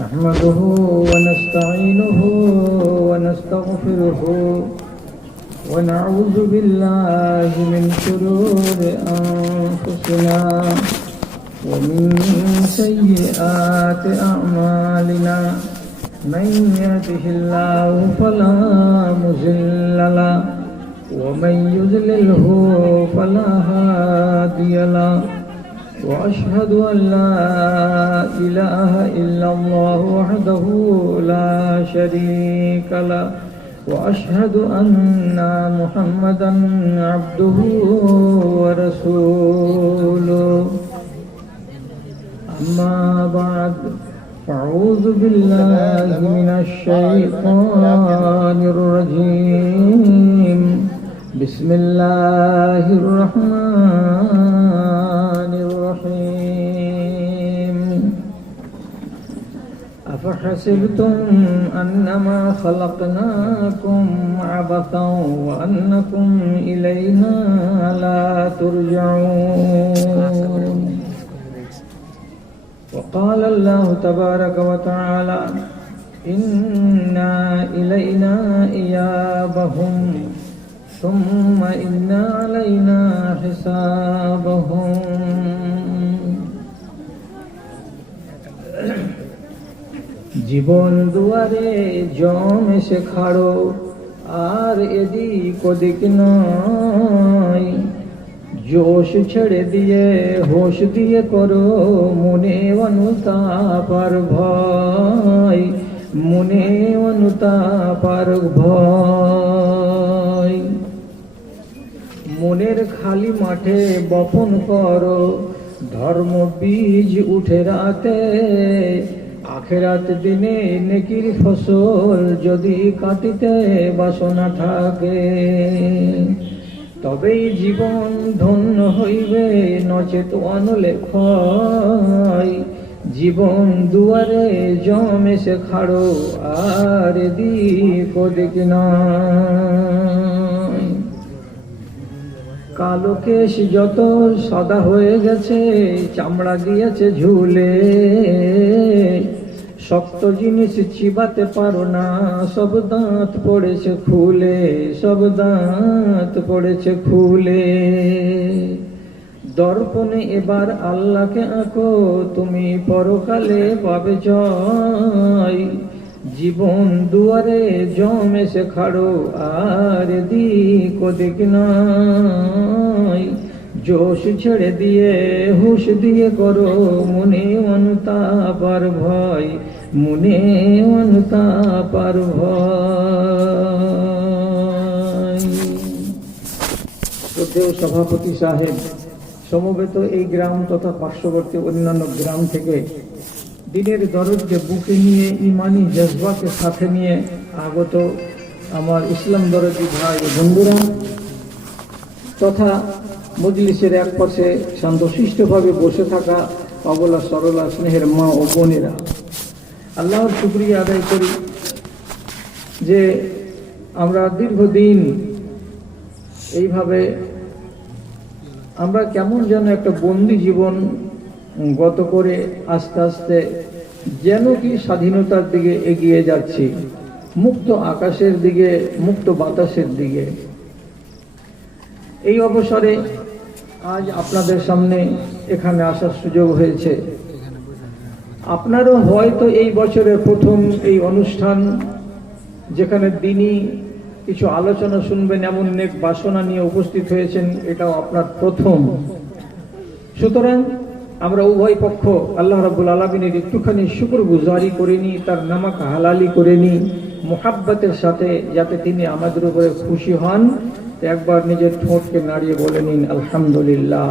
نحمده ونستعينه ونستغفره ونعوذ بالله من شرور أنفسنا ومن سيئات أعمالنا من يهده الله فلا مضل له ومن يضلله فلا هادي له وأشهد أن لا إله إلا الله وحده لا شريك له وأشهد أن محمدا عبده ورسوله أما بعد أعوذ بالله من الشيطان الرجيم بسم الله الرحمن الرحيم أفحسبتم أنما خلقناكم عبثا وأنكم إلينا لا ترجعون وقال الله تبارك وتعالى إنا إلينا إيابهم ثم إنا علينا حسابهم জীবন দুয়ারে জম এসে খাড়ো আর এদিক ওদিক নয় জোশ ছেড়ে দিয়ে হোশ দিয়ে করো মনে অনুতাপার ভয় মনে অনুতাপার ভয় মনের খালি মাঠে বপন করো ধর্ম বীজ উঠে রাতে আখেরাত দিনে নেকির ফসল যদি কাটিতে বাসনা থাকে তবেই জীবন ধন্য হইবে নচেত অনলে ক্ষয় জীবন দুয়ারে জম এসে খাড়ো আর এদিক ওদিক নয় কালো কেশ যত সাদা হয়ে গেছে চামড়া দিয়েছে ঝুলে শক্ত জিনিস চিবাতে পারো না সব দাঁত পড়েছে খুলে সব দাঁত পড়েছে খুলে দর্পণে এবার আল্লাহকে আঁকো তুমি পরকালে পাবে জয় জীবন দুয়ারে জম এসে খাড়ো আর এদিক ওদিক নয় জোশ ছেড়ে দিয়ে হুশ দিয়ে করো মনে অনুতাপার ভয় মনে অনুতাপার ভয়। শ্রদ্ধেয় সভাপতি সাহেব, সমবেত এই গ্রাম তথা পার্শ্ববর্তী অন্যান্য গ্রাম থেকে দিনের দরদকে বুকে নিয়ে ইমানি জজবাকে সাথে নিয়ে আগত আমার ইসলাম দরদি ভাই বন্ধুরা তথা মজলিসের এক পাশে শান্তশিষ্টভাবে বসে থাকা অবলা সরলা স্নেহের মা ও বোনেরা, আল্লাহর শুকরিয়া আদায় করি যে আমরা দীর্ঘদিন এইভাবে আমরা কেমন যেন একটা বন্দি জীবন গত করে আস্তে আস্তে যেন কি স্বাধীনতার দিকে এগিয়ে যাচ্ছি, মুক্ত আকাশের দিকে, মুক্ত বাতাসের দিকে। এই অবসরে আজ আপনাদের সামনে এখানে আসার সুযোগ হয়েছে। আপনারও হয়তো এই বছরের প্রথম এই অনুষ্ঠান, যেখানে দিনই কিছু আলোচনা শুনবেন এমন নেক বাসনা নিয়ে উপস্থিত হয়েছেন, এটাও আপনার প্রথম। সুতরাং আমরা উভয় পক্ষ আল্লাহ রাব্বুল আলামিনের একটুখানি শুকরগুজারি করে নিই, তার নামাক হালালি করে নিই মুহাব্বতের সাথে, যাতে তিনি আমাদের উপরে খুশি হন। একবার নিজের ঠোঁটকে নাড়িয়ে বলে নিন আলহামদুলিল্লাহ।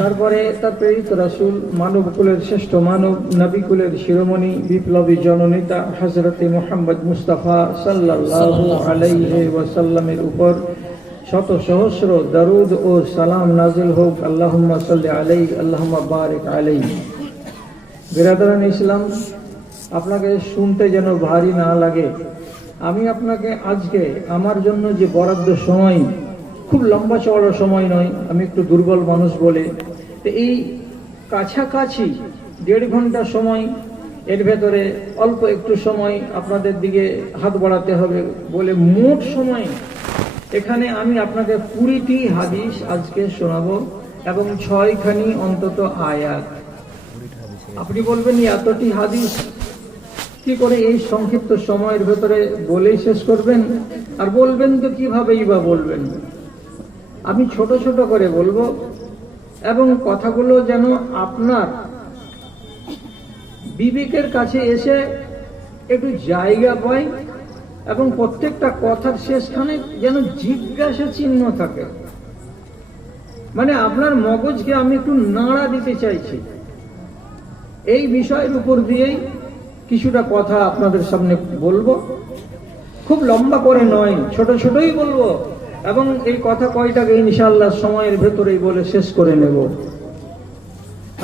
তারপরে তার প্রেরিত রাসূল, মানব কুলের শ্রেষ্ঠ মানব, নবী কুলের শিরোমণি, বিপ্লবী জননেতা হযরতে মুহাম্মদ মুস্তাফা সাল্লাল্লাহু আলাইহি ওয়াসাল্লামের উপর শত সহস্র দরুদ ও সালাম নাজিল হোক। আল্লাহুম্মা সাল্লি আলাইহি আল্লাহুম্মা বারিক আলাইহি। বিরাদরান ইসলাম, আপনাকে শুনতে যেন ভারী না লাগে, আমি আপনাকে আজকে আমার জন্য যে বরাদ্দ সময়, খুব লম্বা চওড়া সময় নয়, আমি একটু দুর্বল মানুষ বলে, তো এই কাছাকাছি 1.5 ঘন্টা সময়, এর ভেতরে অল্প একটু সময় আপনাদের দিকে হাত বাড়াতে হবে বলে মোট সময় এখানে আমি আপনাকে 20টি হাদিস আজকে শোনাবো এবং 6খানি অন্তত আয়াত। আপনি বলবেন এতটি হাদিস কি করে এই সংক্ষিপ্ত সময়ের ভেতরে বলেই শেষ করবেন? আর বলবেন তো কিভাবেই বা বলবেন? আমি ছোট ছোট করে বলবো এবং কথাগুলো যেন আপনার বিবেকের কাছে এসে একটু জায়গা পায় এবং প্রত্যেকটা কথার শেষখানে যেন জিজ্ঞাসা চিহ্ন থাকে। মানে আপনার মগজকে আমি একটু নাড়া দিতে চাইছি। এই বিষয়ের উপর দিয়েই কিছুটা কথা আপনাদের সামনে বলবো, খুব লম্বা করে নয়, ছোট ছোটই বলবো এবং এই কথা কয়টাকে ইনশাআল্লাহ সময়ের ভেতরেই বলে শেষ করে নেব।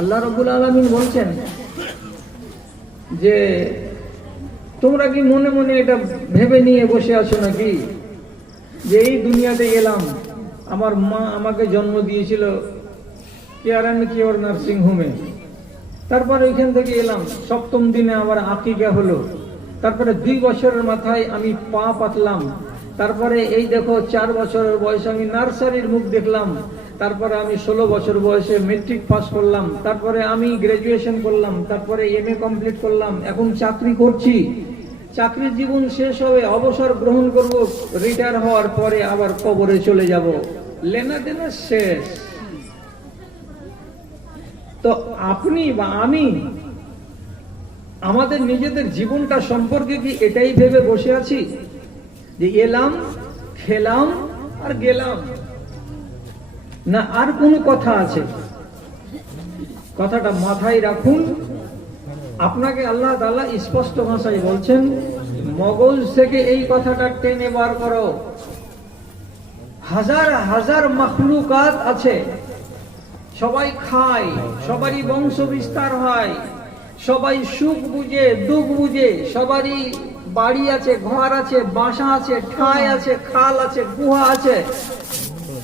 আল্লাহ রাব্বুল আলামিন বলছেন যে তোমরা কি মনে মনে এটা ভেবে নিয়ে বসে আছো নাকি যে এই দুনিয়াতে গেলাম, আমার মা আমাকে জন্ম দিয়েছিল কেয়ার অ্যান্ড কিওর নার্সিং হোমে, তারপরে ওইখান থেকে এলাম, 7ম দিনে আমার আকিকা হলো, তারপরে 2 বছরের মাথায় আমি পা পাতলাম, তারপরে এই দেখো 4 বছরের বয়সে আমি নার্সারির মুখ দেখলাম, তারপরে আমি 16 বছর বয়সে মেট্রিক পাস করলাম, তারপরে আমি গ্রাজুয়েশন করলাম, তারপরে MA কমপ্লিট করলাম, এখন চাকরি করছি, চাকরির জীবন শেষ হবে, অবসর গ্রহণ করব, রিটায়ার হওয়ার পরে আবার কবরে চলে যাব, লেনা দেনা শেষ। তো আপনি বা আমি আমাদের নিজেদের জীবনটা সম্পর্কে কি এটাই ভেবে বসে আছি যে এলাম, খেলাম আর গেলাম, না আর কোনো কথা আছে? কথাটা মাথায় রাখুন। আপনাকে আল্লাহ তাআলা স্পষ্ট ভাষায় বলছেন, মগজ থেকে এই কথাটা টেনে বার করো। হাজার হাজার মাখলুকাত আছে, সবাই খায়, সবারই বংশ বিস্তার হয়, সবাই সুখ বুঝে দুঃখ বুঝে, সবারই বাড়ি আছে, ঘর আছে, বাসা আছে, ঠাই আছে, খাল আছে, গুহা আছে,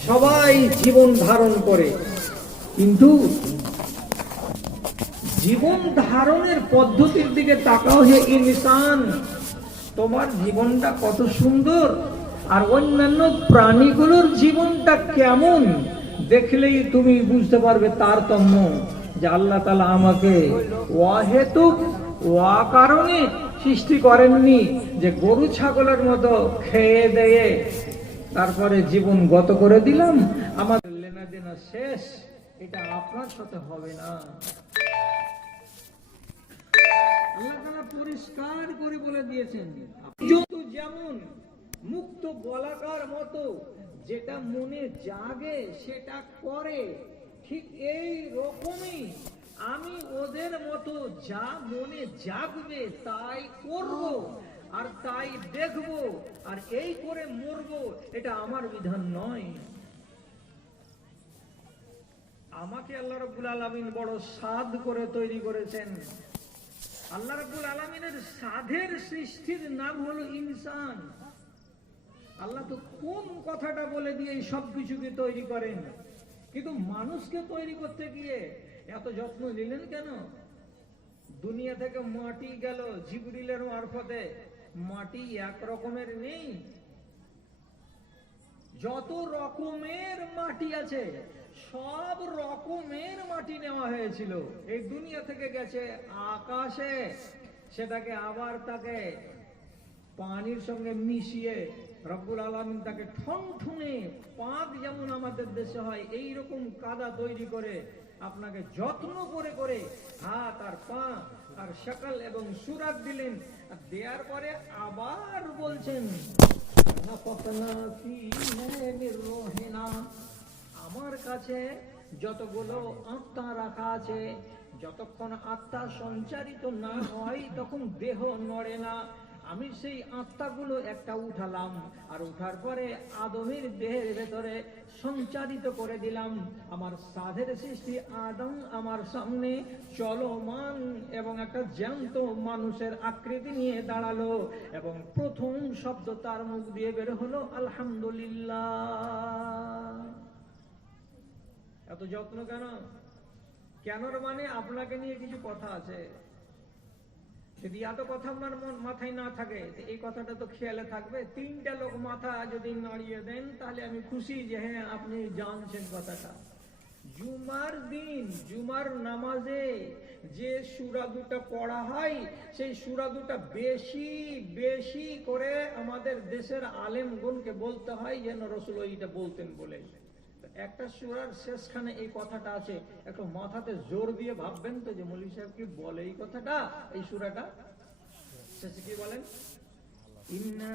সবাই জীবন ধারণ করে। কিন্তু জীবন ধারণের পদ্ধতির দিকে তাকাও হে ইনসান, তোমার জীবনটা কত সুন্দর আর অন্যান্য প্রাণীগুলোর জীবনটা কেমন, দেখলেই তুমি বুঝতে পারবে তারতম্য যে আল্লাহ তাআলা আমাকে অহেতুক কারণে সৃষ্টি করেননি যে গরু ছাগলের মতো খেয়ে দেয়ে তারপরে জীবন গত করে দিলাম, আমার লেনা দেনা শেষ। এটা আপনার সাথে হবে না। আল্লাহ তাআলা পরিষ্কার করে বলে দিয়েছেন, যত যেমন মুক্ত বলাকার মতো যেটা মনে জাগে সেটা করে, ঠিক এই রকমই আমি ওদের মতো যা মনে জাগবে তাই করব আর তাই দেখব আর এই করে মরব। এটা আমার বিধান নয়। আমাকে আল্লাহ রাব্বুল আলামিন বড় সাধ করে তৈরি করেছেন। আল্লাহ রাব্বুল আলামিনের সাধের সৃষ্টির নাম হলো ইনসান। আল্লাহ তো কোন কথাটা বলে দিয়ে সবকিছুকে তৈরি করেন, কিন্তু মানুষকে তৈরি করতে গিয়ে এত যত্ন নিলেন কেন? দুনিয়া থেকে মাটি গেল জিবরিলের মারফতে, মাটি এক রকমের নেই, যত রকমের মাটি আছে সব রকমের মাটি নেওয়া হয়েছিল। এই দুনিয়া থেকে গেছে আকাশে, সেটাকে আবার তাকে পানির সঙ্গে মিশিয়ে রব্বুল আলামিন তাকে ঠনঠনে পাক যেমন আমাদের দেশে হয় এই রকম কাদা তৈরি করে আপনাকে যত্ন করে করে হাত আর পা আর শাকল এবং সুরাত দিলেন। আর দেওয়ার পরে আবার বলছেন, আমার কাছে যতগুলো আত্মা রাখা আছে, যতক্ষণ আত্মা সঞ্চারিত না হয় তখন দেহ নড়ে না। আমি সেই আত্মাগুলো একটা উঠালাম আর উঠার পরে আদমের দেহের ভেতরে সঞ্চারিত করে দিলাম। আমার সাধের সৃষ্টি আদম আমার সামনে চলমান এবং একটা জ্যান্ত মানুষের আকৃতি নিয়ে দাঁড়ালো এবং প্রথম শব্দ তার মুখ দিয়ে বের হলো আলহামদুলিল্লাহ। এত যত্ন কেন? কেনর মানে আপনাকে নিয়ে কিছু কথা আছে। যদি এত কথা আপনার মাথায় না থাকে, এই কথাটা তো খেয়ালে থাকবে। 3টা লোক মাথা যদি নাড়িয়ে দেন, তাহলে আমি খুশি যে হ্যাঁ আপনি জানছেন কথাটা। জুমার দিন জুমার নামাজে যে সূরা দুটো পড়া হয়, সেই সূরা দুটো বেশি বেশি করে আমাদের দেশের আলেমগণকে বলতে হয়, যেন রাসূল এইটা বলতেন বলে। একটা সূরার শেষখানে এই কথাটা আছে, একটু মাথাতে জোর দিয়ে ভাববেন তো যে মৌলভী সাহেব কি বলে এই কথাটা। এই সূরাটা শেষে কি বলেন? ইন্না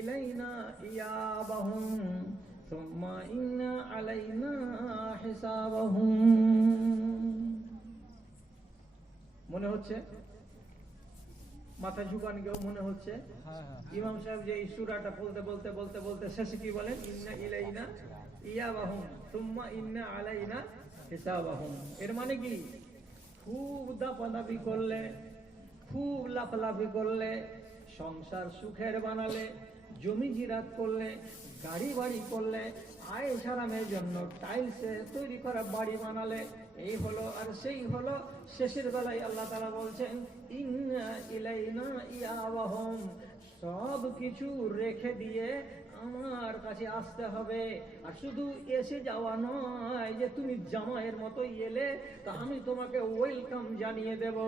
ইলাইনা ইয়াবাহুম সুম্মা ইন্না আলাইনা হিসাবাহুম। মনে হচ্ছে? মাথা ঝুঁকান কেউ? মনে হচ্ছে? ইমাম সাহেব যে এই সূরাটা বলতে বলতে বলতে বলতে শেষে কি বলেন? ইন্না ইলাইনা ইয়াবাহুম সুম্মা ইন্না আলাইনা হিসাবাহুম। এর মানে কি? খুব দাপাদাপি করলে, খুব লাফালাফি করলে, সংসার সুখের বানালে, জমি জিরাত করলে, গাড়ি বাড়ি করলে, আয় সারামের জন্য টাইলসে তৈরি করা বাড়ি বানালে, এই হলো আর সেই হলো। শেষের বেলায় আল্লাহ তাআলা বলছেন ইন্না ইলাইনা ইয়াবাহুম, সব কিছু রেখে দিয়ে আমার কাছে আসতে হবে। আর শুধু এসে যাওয়া নয় যে তুমি জামাইয়ের মতো এলে তা আমি তোমাকে ওয়েলকাম জানিয়ে দেব,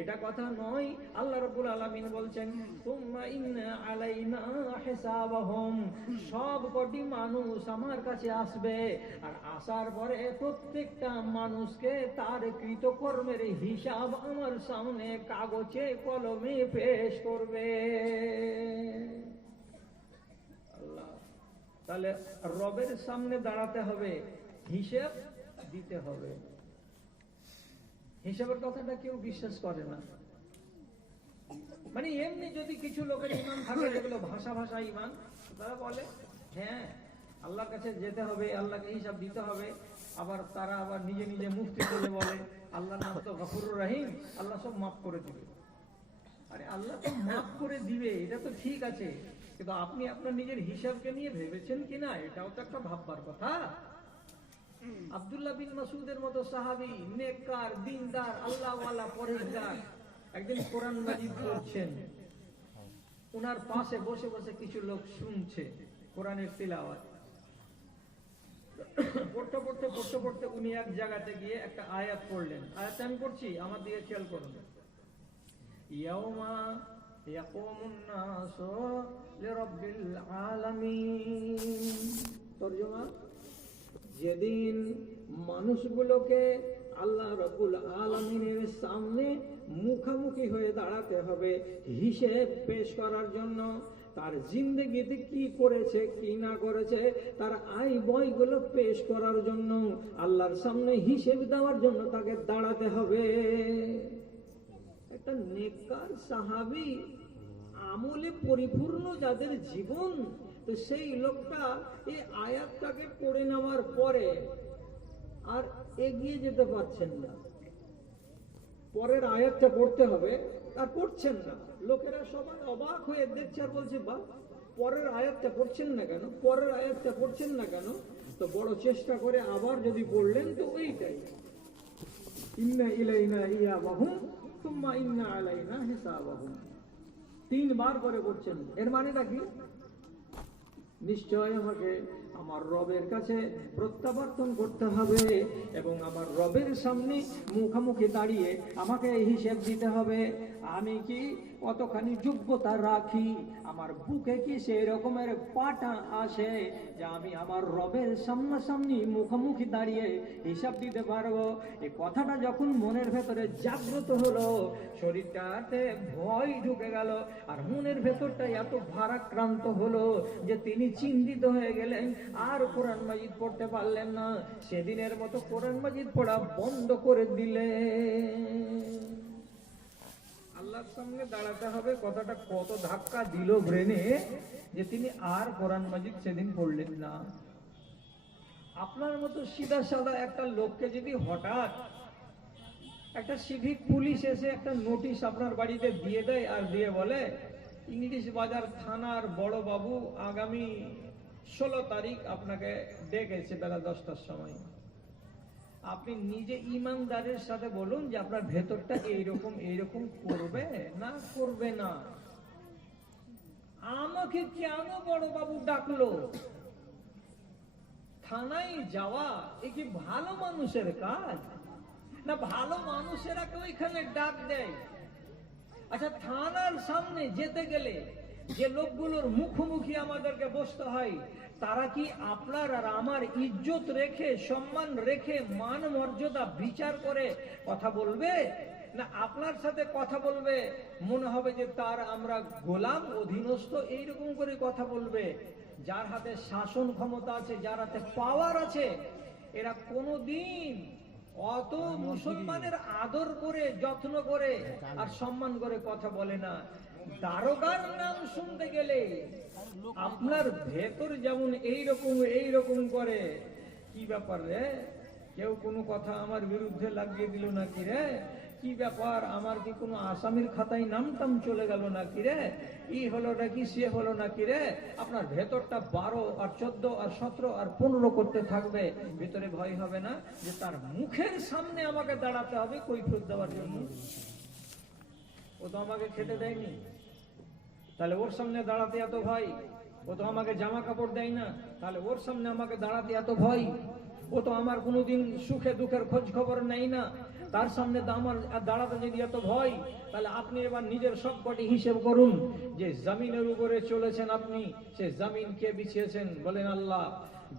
এটা কথা নয়। আল্লাহ রাব্বুল আলামিন বলছেন সুম্মা ইন্না আলাইনা হিসাবাহুম, সব কটি মানুষ আমার কাছে আসবে, আর আসার পরে প্রত্যেকটা মানুষকে তার কৃতকর্মের হিসাব আমার সামনে কাগজে কলমে পেশ করবে। তাহলে রবের সামনে দাঁড়াতে হবে, হিসাব দিতে হবে। হিসাবের কথাটা কেউ বিশ্বাস করে না। মানে এমনি যদি কিছু লোকের ঈমান থাকে, যেগুলো ভাষা ভাষা ঈমান, তারা বলে হ্যাঁ আল্লাহর কাছে যেতে হবে, আল্লাহকে হিসাব দিতে হবে। আবার তারা আবার নিজে নিজে মুফতি বলে বলে আল্লাহর নাম তো গফুরুর রহিম, আল্লাহ সব মাফ করে দিবে। আরে আল্লাহ তো মাফ করে দিবে, এটা তো ঠিক আছে, কিন্তু আপনি আপনার নিজের হিসাবকে নিয়ে ভেবেছেন কিনা, এটাও তো একটা ভাববার কথা। আব্দুল্লাহ বিন মাসউদের মতো সাহাবী, নেককার, দিনদার, আল্লাহওয়ালা, পরহেজগার, একদিন কোরআন মাজিদ পড়ছেন, ওনার পাশে বসে বসে কিছু লোক শুনছে কোরআনের তিলাওয়াত। পড়তে পড়তে পড়তে পড়তে উনি এক জায়গাতে গিয়ে একটা আয়াত পড়লেন। আয়াতটা আমি পড়ছি, আমার দিকে খেয়াল করুন। ইয়াউমা ইয়াকুমুন নাসু লিরাব্বিল আলামিন। তরজমা, যেদিন মানুষগুলোকে আল্লাহ রাব্বুল আলামিনের সামনে মুখোমুখি হয়ে দাঁড়াতে হবে হিসেব পেশ করার জন্য। তার জিন্দেগিতে কি করেছে কি না করেছে, তার আয় বয়গুলো পেশ করার জন্য, আল্লাহর সামনে হিসেব দেওয়ার জন্য তাকে দাঁড়াতে হবে। একটা নেককার সাহাবী, আমলে পরিপূর্ণ যাদের জীবন, তো সেই লোকটা এই আয়াতটাকে পড়ে নেওয়ার পরে আর এগিয়ে যেতে পারছেন না। পরের আয়াতটা পড়তে হবে, আর পড়ছেন না। লোকেরা সবাই অবাক হয়ে দেখছে আর বলছে বা পরের আয়াতটা পড়ছেন না কেন, পরের আয়াতটা পড়ছেন না কেন। তো বড় চেষ্টা করে আবার যদি পড়লেন তো ওইটাই, ইন্না ইলাইনা ইয়াবাহুম সুম্মা ইন্না আলাইনা হিসাবাহুম, 3 বার করে পড়ছেন। এর মানেটা কি? নিশ্চয় আমাকে আমার রবের কাছে প্রত্যাবর্তন করতে হবে এবং আমার রবের সামনে মুখোমুখি দাঁড়িয়ে আমাকে হিসেব দিতে হবে। আমি কি কতখানি যোগ্যতা রাখি, আমার বুকে কি সেই রকমের পাটা আসে যে আমি আমার রবের সামনাসামনি মুখোমুখি দাঁড়িয়ে হিসাব দিতে পারবো। এই কথাটা যখন মনের ভেতরে জাগ্রত হলো, শরীরটাতে ভয় ঢুকে গেল, আর মনের ভেতরটা এত ভারাক্রান্ত হলো যে তিনি চিন্তিত হয়ে গেলেন, আর কোরআন মাজিদ পড়তে পারলেন না। সেদিনের মতো কোরআন মাজিদ পড়া বন্ধ করে দিলেন। আল্লাহর সামনে দাঁড়াতে হবে, কথাটা কত ধাক্কা দিল ব্রেনে যে তিনি আর কোরআন মাজিদ সেদিন পড়লেন না। আপনার মতো সিধা সাদা একটা লোককে যদি হঠাৎ একটা সিভিক পুলিশ এসে একটা নোটিশ আপনার বাড়িতে দিয়ে দেয় আর দিয়ে বলে ইংলিশ বাজার থানার বড় বাবু আগামী 16 তারিখ আপনাকে ডেকেছে বেলা 10টার সময়, আপনি নিজে ইমানদারের সাথে বলুন যে আপনার ভেতরটা এইরকম এইরকম করবে না করবে না। আমাকে কেন বড় বাবু ডাকলো? থানায় যাওয়া এ কি ভালো মানুষের কাজ? না ভালো মানুষেরা কেউ এখানে ডাক দেয়? আচ্ছা, থানার সামনে যেতে গেলে যে লোকগুলোর মুখোমুখি আমাদেরকে বসতে হয়, তারা কি আপনার আর আমার ইজ্জত রেখে, সম্মান রেখে, মান মর্যাদা বিচার করে কথা বলবে? না আপনার সাথে কথা বলবে মনে হবে যে তার আমরা গোলাম, অধীনস্থ, এইরকম করে কথা বলবে? যার হাতে শাসন ক্ষমতা আছে, যার হাতে পাওয়ার আছে, এরা কোনোদিন অত মুসলমানের আদর করে, যত্ন করে আর সম্মান করে কথা বলে না। দারোগার নাম শুনতে গেলে আপনার ভেতর যেমন এইরকম করে, কি ব্যাপার রে, কেউ কোনো কথা আমার বিরুদ্ধে লাগিয়ে দিল নাকি রে, কি ব্যাপার, আমার কি কোনো আসামির খাতায় নামটাম চলে গেল নাকি রে, ই হলো নাকি সে হলো নাকি রে। আপনার ভেতরটা 12 আর 14 আর 17 আর 15 করতে থাকবে। ভিতরে ভয় হবে না যে তার মুখের সামনে আমাকে দাঁড়াতে হবে কৈফিয়ত দেওয়ার জন্য? ও তো আমাকে খেতে দেয়নি, তাহলে ওর সামনে দাঁড়াতে এত ভয়। ও তো আমাকে জামা কাপড় দেয় না, তাহলে ওর সামনে আমাকে দাঁড়াতে এত ভয়। ও তো আমার কোনোদিন সুখে দুঃখের খোঁজ খবর নেই না, তার সামনে আমার দাঁড়াতে যদি এত ভয়, তাহলে আপনি এবার নিজের সবকটি হিসেব করুন যে জমিনের উপরে চলেছেন আপনি, সে জমিন কে বিছিয়েছেন? বলেন আল্লাহ।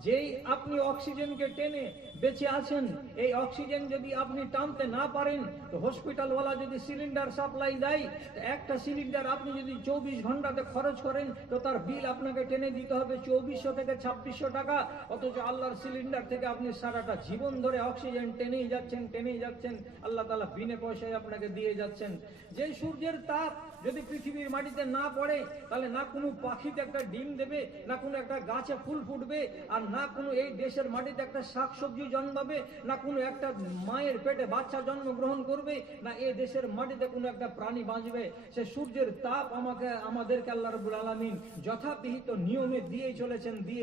যেই আপনি অক্সিজেনকে টেনে বেঁচে আছেন, এই অক্সিজেন যদি আপনি টানতে না পারেন, তো হসপিটালওয়ালা যদি সিলিন্ডার সাপ্লাই দেয়, একটা সিলিন্ডার আপনি যদি 24 ঘন্টাতে খরচ করেন, তো তার বিল আপনাকে টেনে দিতে হবে 2400 থেকে 2600 টাকা। অথচ আল্লাহর সিলিন্ডার থেকে আপনি সারাটা জীবন ধরে অক্সিজেন টেনেই যাচ্ছেন, আল্লাহ তাআলা বিনা পয়সায় আপনাকে দিয়ে যাচ্ছেন। যে সূর্যের তাপ যদি পৃথিবীর মাটিতে না পড়ে, তাহলে না কোনো পাখিতে একটা ডিম দেবে, না কোনো একটা গাছে ফুল ফুটবে, আর না কোনো এই দেশের মাটিতে একটা শাকসবজি জন্মাবে, না কোনো একটা মায়ের পেটে বাচ্চা জন্মগ্রহণ করবে, না এই দেশের মাটিতে কোনো একটা প্রাণী বাঁচবে। সে সূর্যের তাপ আমাদেরকে আল্লাহ রাব্বুল আলামিন যথাবিহিত নিয়মে দিয়ে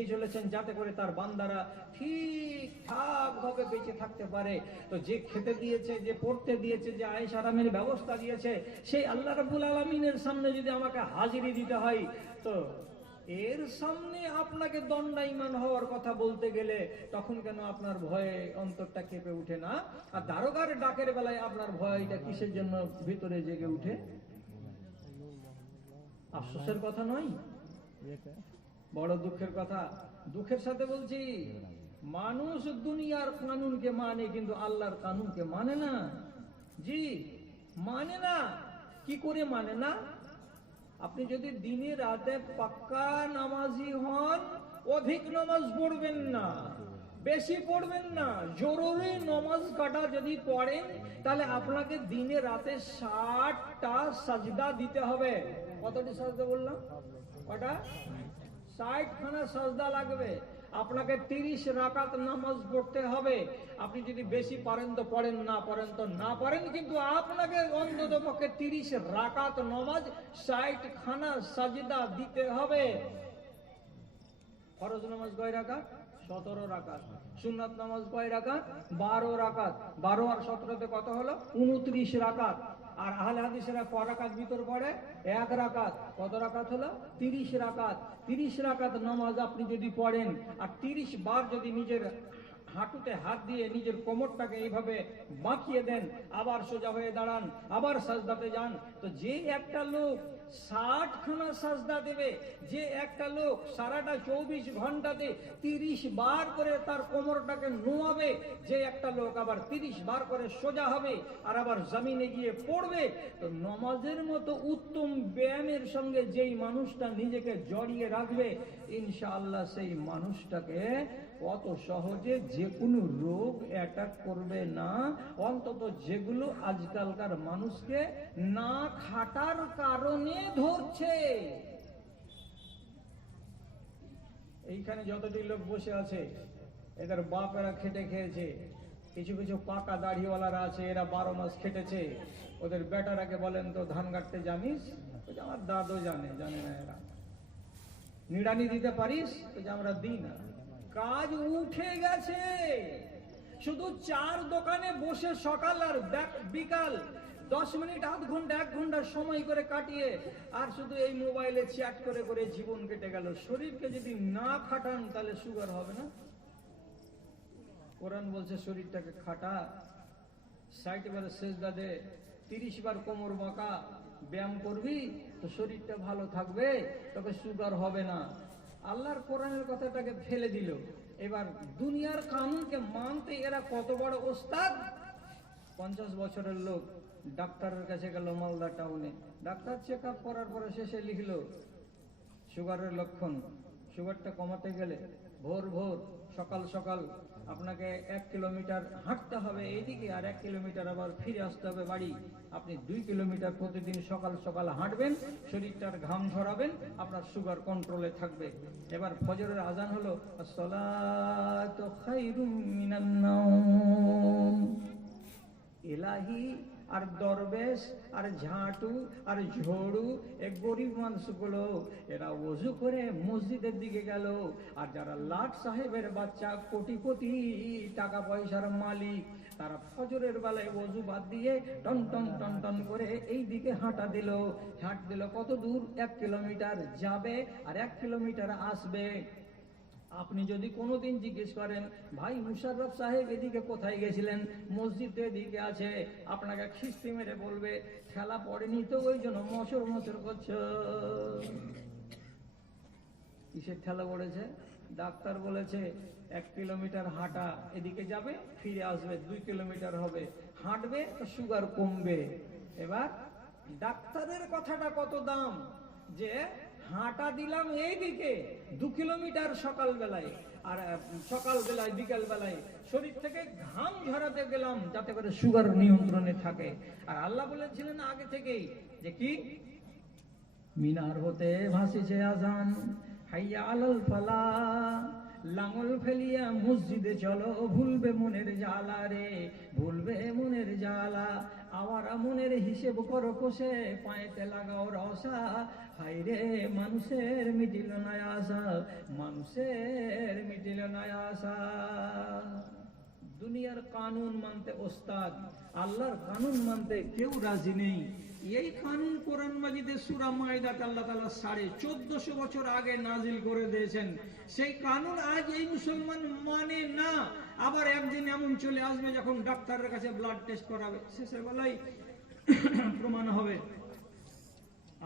চলেছেন যাতে করে তার বান্দারা ঠিকঠাক ভাবে বেঁচে থাকতে পারে। তো যে খেতে দিয়েছে, যে পড়তে দিয়েছে, যে আয়েশ আরামের ব্যবস্থা দিয়েছে, সেই আল্লাহ রাব্বুল আলামিনের সামনে যদি আমাকে হাজিরি দিতে হয়, তো এর সামনে আপনাকে দণ্ডায়মান হওয়ার কথা বলতে গেলে তখন কেন আপনার ভয়ে অন্তরটা কেঁপে উঠে না? আর দারোগার ডাকের বেলায় আপনার ভয়টা কিসের জন্য ভিতরে জেগে উঠে? আফসোসের কথা নয়, বড় দুঃখের কথা। দুঃখের সাথে বলছি, মানুষ দুনিয়ার কানুনকে মানে কিন্তু আল্লাহর কানুনকে মানে না। জি, মানে না। কি করে মানে না? আপনি যদি দিনে রাতে পাক্কা নামাজি হন, অধিক নামাজ পড়বেন না, বেশি পড়বেন না, জরুরি নামাজ কাটা যদি পড়েন, তাহলে আপনাকে দিনে রাতে 60টা সাজদা দিতে হবে। কতটি সাজদা বললাম? কটা? 60 খানা সাজদা লাগবে। আপনাকে 30 রাকাত নামাজ পড়তে হবে। আপনি যদি বেশি পারেন তো পড়েন, না পারেন তো না পারেন, কিন্তু আপনাকে অন্তত পক্ষে 30 রাকাত নামাজ, 60 খানা সাজদা দিতে হবে। ফরজ নামাজ কয় রাকাত? 17 রাকাত। সুন্নাত নামাজ কয় রাকাত? 12 রাকাত। 12 আর 17তে কত হলো? 29 রাকাত। আর আহলে হাদিসেরা কয় রাকাত ভিতর পড়ে? 1 রাকাত। কত রাকাত হলো? 30 রাকাত। 30 রাকাত নামাজ আপনি যদি পড়েন, আর 30 বার যদি নিজের হাঁটুতে হাত দিয়ে নিজের কোমরটাকে এইভাবে বাঁকিয়ে দেন, আবার সোজা হয়ে দাঁড়ান, আবার সাজদাতে যান, তো যে একটা লোক 60 খানা সাজদা দেবে, যে একটা লোক সারাটা 24 ঘন্টাতে 30 বার করে তার কোমরটাকে নোয়াবে, যে একটা লোক আবার 30 বার করে সোজা হবে আর আবার জমিনে গিয়ে পড়বে, তো নমাজের মতো উত্তম ব্যায়ামের সঙ্গে যেই মানুষটা নিজেকে জড়িয়ে রাখবে, ইনশাআল্লাহ সেই মানুষটাকে অত সহজে যে কোনো রোগ অ্যাটাক করবে না। অন্তত যেগুলো আজকালকার মানুষকে না খাটার কারণে ধরছে। এইখানে যতটি লোক বসে আছে, এদের বাপেরা খেটে খেয়েছে। কিছু কিছু পাকা দাড়িওয়ালারা আছে, এরা 12 মাস খেটেছে। ওদের বেটারাকে বলেন তো ধান কাটতে জানিস? আমার দাদু জানে না। এরা নিড়ানি দিতে পারিস? আমরা দিই না। কাজ উঠে গেছে, শুধু চার দোকানে বসে সকাল আর বিকাল 10 মিনিট, আধ ঘন্টা, 1 ঘন্টা সময় করে কাটিয়ে আর শুধু এই মোবাইলে চ্যাট করে করে জীবন কেটে গেল। শরীরকে যদি না খাটান তাহলে সুগার হবে না। কোরআন বলছে শরীরটাকে খাটা, 60 বার সেজদা দে, 30 বার কোমর বাঁকা, ব্যায়াম করবি তো শরীরটা ভালো থাকবে, তবে সুগার হবে না। আল্লাহর কোরআনের কথাটাকে ফেলে দিল। এবার দুনিয়ার কানুনকে মানতে এরা কত বড় ওস্তাদ। 50 বছরের লোক ডাক্তারের কাছে গেল মালদা টাউনে, ডাক্তার চেক আপ করার পরে শেষে লিখলো সুগারের লক্ষণ। সুগারটা কমাতে গেলে ভোর ভোর সকাল সকাল আপনাকে 1 কিলোমিটার হাঁটতে হবে এইদিকে, আর 1 কিলোমিটার আবার ফিরে আসতে হবে বাড়ি। আপনি 2 কিলোমিটার প্রতিদিন সকাল সকাল হাঁটবেন, শরীরটার ঘাম ঝরাবেন, আপনার সুগার কন্ট্রোলে থাকবে। এবার ফজরের আজান হলো, আসসালাতু খায়রুম মিনান নাওম। এলাহি আর দরবেশ আর ঝাঁটু আর ঝড়ু এক গরিব মানুষগুলো এরা ওযু করে মসজিদের দিকে গেল। আর যারা লাট সাহেবের বাচ্চা, কোটিপতি, টাকা পয়সার মালিক, তারা ফজরের বেলায় ওযু বাদ দিয়ে টন টন টন টন করে এই দিকে হাঁটা দিল। হাঁট দিল কত দূর? 1 কিলোমিটার যাবে আর 1 কিলোমিটার আসবে। আপনি যদি কোনোদিন জিজ্ঞেস করেন, ভাই মুশাররফ সাহেব এদিকে কোথায় গেছিলেন? মসজিদ তো এদিকে আছে, আপনাকে খিস্তি মেরে বলবে খেলা পড়েনি তো ওই জন্য মশর মশর করছো। কিসের ঠেলা পড়েছে? ডাক্তার বলেছে 1 কিলোমিটার হাঁটা, এদিকে যাবে ফিরে আসবে, 2 কিলোমিটার হবে, হাঁটবে তো সুগার কমবে। এবার ডাক্তারের কথাটা কত দাম যে হাঁটা দিলাম এইদিকে 2 কিলোমিটার সকাল বেলায়, আর সকাল বেলায় বিকাল বেলায় শরীর থেকে ঘাম ঝরাতে গেলাম যাতে করে সুগার নিয়ন্ত্রণে থাকে। আর আল্লাহ বলেছিলেন আগে থেকেই যে কি, মিনার হতে ভাসিছে আজান, হাইয়া আলাল ফালাহ, লাঙল ফেলিয়া মসজিদে চলো, ভুলবে মনের জ্বালা রে, ভুলবে মনের জ্বালা। আওয়ারা মনের হিসেব করো কষে, পায়েতে লাগাও রসা, হাই রে মানুষের মিটিল না আশা, মানুষের মিটিল না আশা। দুনিয়ার কানুন মানতে ওস্তাদ, আল্লাহর কানুন মানতে কেউ রাজি নেই। এই কানুন কোরআন মাজিদে সূরা মাইদাতে আল্লাহ তাআলা 1450 বছর আগে নাজিল করে দিয়েছেন। সেই কানুন আজ এই মুসলমান মানে না। আবার একদিন এমন চলে আসবে যখন ডাক্তারের কাছে ব্লাড টেস্ট করাবে, শেষের বেলায় প্রমাণ হবে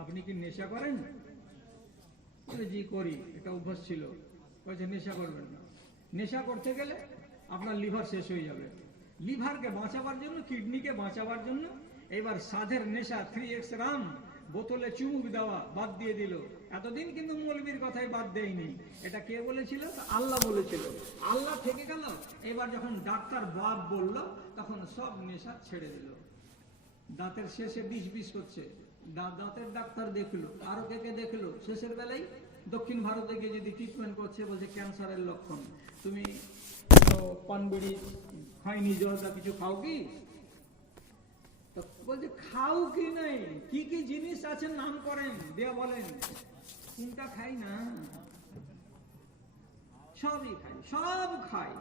আপনি কি নেশা করেন? জি করি, এটা অভ্যাস ছিল। বলছে নেশা করবেন না। নেশা করতে গেলে আপনার লিভার শেষ হয়ে যাবে। লিভারকে বাঁচাবার জন্য, কিডনিকে বাঁচাবার জন্য এবার সাধের নেশা 3x রাম বোতলে চুমুক দেওয়া বাদ দিয়ে দিল। এতদিন কিন্তু মৌলবীর কথাই বাদ দেয়নি। এটা কে বলেছিল? আল্লাহ বলেছিল। আল্লাহ থেকে গেল। এবার যখন ডাক্তার বাপ বলল তখন সব নেশা ছেড়ে দিল। দাঁতের শেষে বিষ হচ্ছে, দাঁতের ডাক্তার দেখলো, আরো কে দেখলো, শেষের বেলায় দক্ষিণ ভারতে গিয়ে যদি ট্রিটমেন্ট করছে বলছে ক্যান্সারের লক্ষণ। তুমি তো পান বিড়ি খাইনি, জলটা কিছু খাও কি? তো বলছে খাও কি নাই, কি কি জিনিস আছে নাম করেন, দেয়া বলেন। কোনটা খাই না? সবই খাই, সব খাই।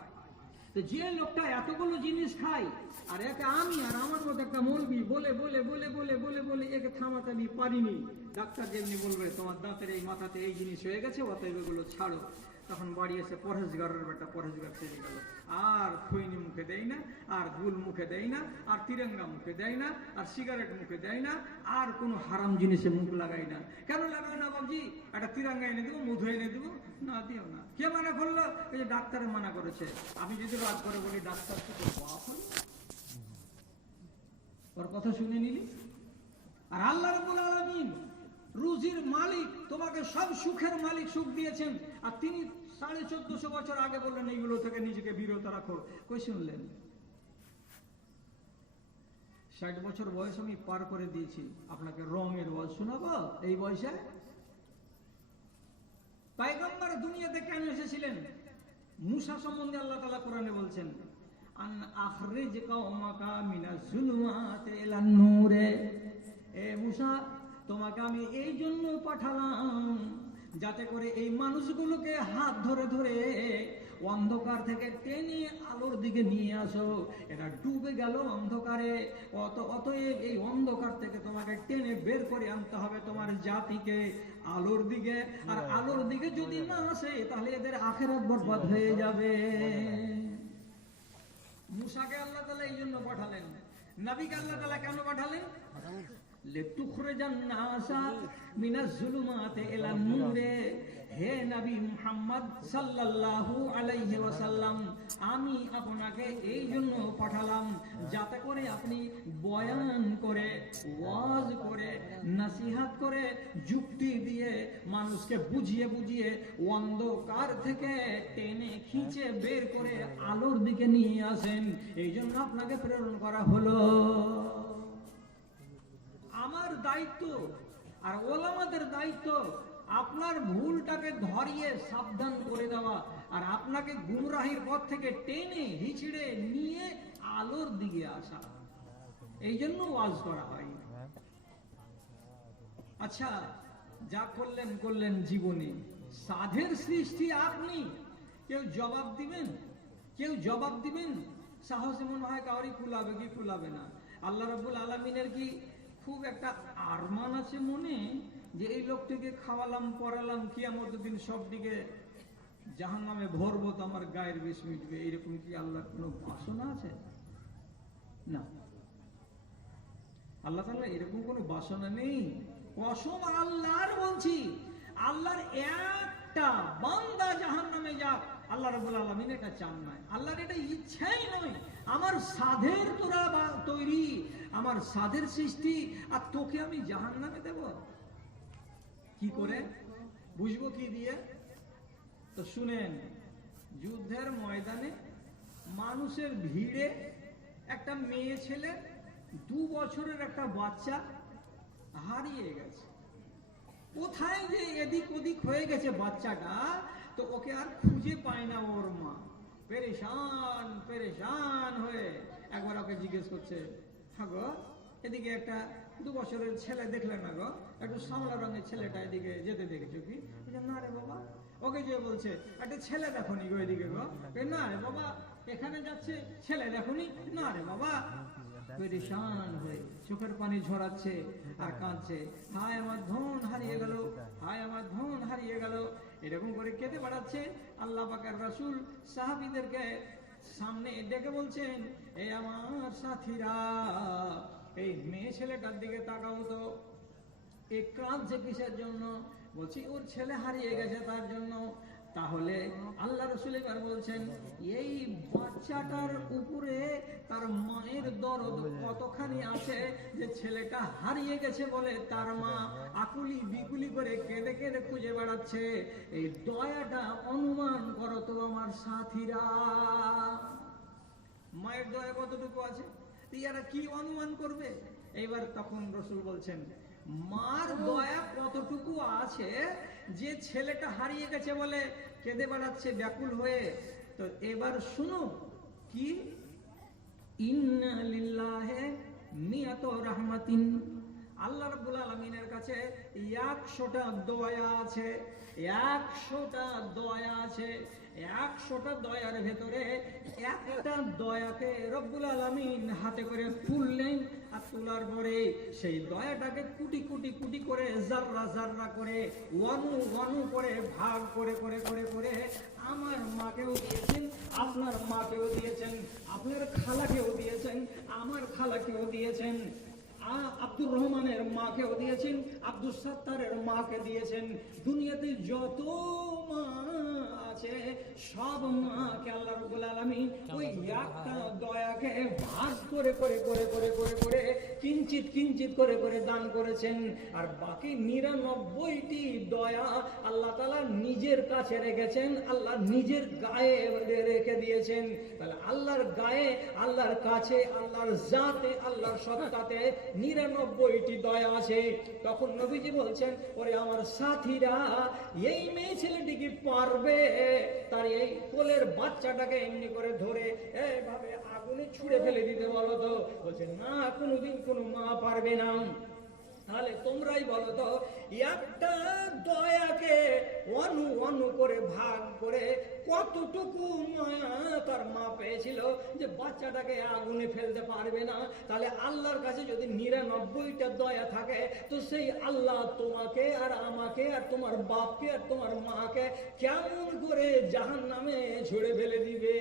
তো যে লোকটা এতগুলো জিনিস খাই, আর একে আমি আর আমার মতো একটা মৌলবি বলে বলে বলে বলে বলে বলে একে থামাতে আমি পারিনি। ডাক্তার যেমনি বলবে তোমার দাঁতের এই মাথাতে এই জিনিস হয়ে গেছে, অতএব এগুলো ছাড়ো। তখন বাড়ি এসে পরহেজগারের বেটা পরহেজগার সেরে গেল। আর খৈনি মুখে দেয় না, আর গুল মুখে দেয় না, আর তিরঙ্গা মুখে দেয় না, আর সিগারেট মুখে দেয় না, আর কোনো হারাম জিনিসে মুখ লাগাই না। কেন লাগাই না বাবজি? একটা তিরঙ্গা এনে দেবো, মধু এনে দেবো, না দিও না। কে মানা করলো? এই যে ডাক্তারে মানা করেছে। আমি যদি রাগ করে বলি ডাক্তার কি তোর বাপ হলো? ওর কথা শুনে নিলি? আর আল্লাহ রাব্বুল আলামিন রুজির মালিক, তোমাকে সব সুখের মালিক সুখ দিয়েছেন, আর তিনি 1450 বছর আগে বললেন এইগুলো থেকে নিজেকে বিরত রাখো। কই শুনলেন? 60 বছর বয়স আমি পার করে দিয়েছি, আপনাকে রঙের ওয়াজ শোনাবো এই বয়সে? পয়গম্বর দুনিয়াতে কেন এসেছিলেন? মুসা সম্বন্ধে আল্লাহ তাআলা কোরআনে বলছেন, আন আখরিজ কওমাকা মিনাজ জুলুমাতি ইলান নূরে। এ মুসা, তোমাকে আমি এই জন্য পাঠালাম যাতে করে এই মানুষগুলোকে হাত ধরে ধরে অন্ধকার থেকে টেনে আলোর দিকে নিয়ে আসো। এরা ডুবে গেল অন্ধকারে, অতএব এই অন্ধকার থেকে তোমাকে টেনে বের করে আনতে হবে তোমার জাতিকে আলোর দিকে। আর আলোর দিকে যদি না আসে তাহলে এদের আখিরাত বরবাদ হয়ে যাবে। মুসাকে আল্লাহ তাআলা এই জন্য পাঠালেন, নবীকে আল্লাহ তাআলা কেন পাঠালেন? লিতুখরিজান নাসা মিনাজ জুলুমাতি ইলান নূরে। হে নবী মুহাম্মদ সাল্লাল্লাহু আলাইহি ওয়াসাল্লাম, আমি আপনাকে এই জন্য পাঠালাম যাতে করে আপনি বয়ান করে, ওয়াজ করে, নসিহত করে, যুক্তি দিয়ে মানুষকে বুঝিয়ে বুঝিয়ে অন্ধকার থেকে টেনে খিঁচে বের করে আলোর দিকে নিয়ে আসেন। এই জন্য আপনাকে প্রেরণ করা হলো। আমার দায়িত্ব আর ওলামাদের দায়িত্ব আপনার ভুলটাকে ধরিয়ে সাবধান করে দেওয়া, আর আপনাকে গুমরাহির পথ থেকে টেনে হিচড়ে নিয়ে আলোর দিকে আসা। এই জন্য ওয়াজ করা হয়। আচ্ছা, যা করলেন করলেন জীবনে, সাধের সৃষ্টি আপনি, কেউ জবাব দিবেন? কেউ জবাব দিবেন? সাহসে মনে হয় কাউরি কুলাবে কি কুলাবে না। আল্লাহ রাব্বুল আলামিনের কি খুব একটা আরমান আছে মনে যে এই লোকটিকে খাওয়ালাম পড়ালাম, কিয়ামতের দিন সব দিকে জাহান্নামে ভরবো তো আমার গায়ের বিষ মিটবে, এইরকম কি আল্লাহর কোনো বাসনা আছে? না, আল্লাহ তাআলা এরকম কোনো বাসনা নেই। কসম আল্লাহর বলছি, আল্লাহর একটা বান্দা জাহান্নামে যাক আল্লাহ রাব্বুল আলামিন এটা চান না, আল্লাহর এটা ইচ্ছাই নয়। আমার সাধের তোরা তৈরি, আমার সাধের সৃষ্টি, আর তোকে আমি জাহান্নামে দেব কি করে? বুঝবো কি দিয়ে? তো শুনেন, যুদ্ধের ময়দানে মানুষের ভিড়ে একটা মেয়ে ছেলে 2 বছরের একটা বাচ্চা হারিয়ে গেছে। কোথায় যে এদিক ওদিক হয়ে গেছে বাচ্চাটা, তো ওকে আর খুঁজে পায় না ওর মা। পেরেশান পেরেশান হয়ে একবার ওকে জিজ্ঞেস করছে, হ্যাঁ গো, এদিকে একটা 2 বছরের ছেলে দেখলে না গো, একটু সামলা রঙের ছেলেটা এদিকে যেতে দেখেছো কি? না রে বাবা। ওকে যে বলছে, একটা ছেলে দেখোনি গো এদিকে গো? না রে বাবা, এখানে যাচ্ছে ছেলে দেখোনি? না রে বাবা। পেরেশান হয়ে চোখের পানি ঝরাচ্ছে আর কাঁদছে, হায় আমার ধন হারিয়ে গেল, হায় আমার ধন হারিয়ে গেল, এরকম করে কেঁদে বেড়াচ্ছে। আল্লাহ পাকের রাসূল সাহাবীদেরকে সামনে ডেকে বলছেন, এই আমার সাথীরা, এই মেয়ে ছেলেটার দিকে তাকাও তো, এই কাঁদছে কিসের জন্য? বলছি ওর ছেলে হারিয়ে গেছে তার জন্য। তাহলে আল্লাহ রাসূল এবার বলছেন, এই বাচ্চাটার উপরে তার মায়ের দরদ কতখানি আছে যে ছেলেটা হারিয়ে গেছে বলে তার মা আকুলি বিকুলি করে কেঁদে কেঁদে খুঁজে বেড়াচ্ছে। এই দয়াটা অনুমান করো তো আমার সাথীরা, মায়ের দয়া কতটুকু আছে, ইয়ারা কি অনুমান করবে? এইবার তখন রাসূল বলছেন, মার দয়া কতটুকু আছে যে ছেলেটা হারিয়ে গেছে বলে কেঁদে বেড়াচ্ছে ব্যাকুল হয়ে। তো এবার শুনো কি, ইন্না লিল্লাহি মিয়াতু রাহমাতিন, আল্লাহ রাব্বুল আলামিনের কাছে 100টা দয়া আছে, 100টা দয়া আছে। 100টা দয়ার ভেতরে একটা দয়াকে রব্বুল আলামিন হাতে করে তুললেন, আর তোলার পরে সেই দয়াটাকে কুটি কুটি কুটি করে, জাররা জাররা করে, ওয়ানু ওয়ানু করে, ভাগ করে করে করে করে আমার মাকেও দিয়েছেন, আপনার মাকেও দিয়েছেন, আপনার খালাকেও দিয়েছেন, আমার খালাকেও দিয়েছেন, আব্দুর রহমানের মাকেও দিয়েছেন, আব্দুল সাত্তারের মাকে দিয়েছেন। দুনিয়াতে যত মা আছে সব মাকে আল্লাহ রাব্বুল আলামিন ওই একটা দয়াকে ভাগ করে করে করে করে করে করে কিঞ্চিত কিঞ্চিত করে করে দান করেছেন। আর বাকি 99টি দয়া আল্লাহ তাআলা নিজের কাছে রেখেছেন, আল্লাহ নিজের গায়ে রেখে দিয়েছেন। তাহলে আল্লাহর গায়ে, আল্লাহর কাছে, আল্লাহর জাতে, আল্লাহর সত্তাতে 99টি দয়া আছে। তখন নবীজি বলছেন, ওরে আমার সাথীরা, এই মেয়ে ছেলেটি কি পারবে তার এই কোলের বাচ্চাটাকে এমনি করে ধরে এইভাবে আগুনে ছুঁড়ে ফেলে দিতে? বলো তো। বলছে না, কোনোদিন কোনো মা পারবে না। তাহলে তোমরাই বলো তো, একটা দয়াকে অনু অনু করে ভাগ করে কতটুকু মায়া তার মা পেয়েছিল যে বাচ্চাটাকে আগুনে ফেলতে পারবে না? তাহলে আল্লাহর কাছে যদি 99টা দয়া থাকে, তো সেই আল্লাহ তোমাকে আর আমাকে আর তোমার বাপকে আর তোমার মাকে কেমন করে জাহান্নামে ছুড়ে ফেলে দিবে?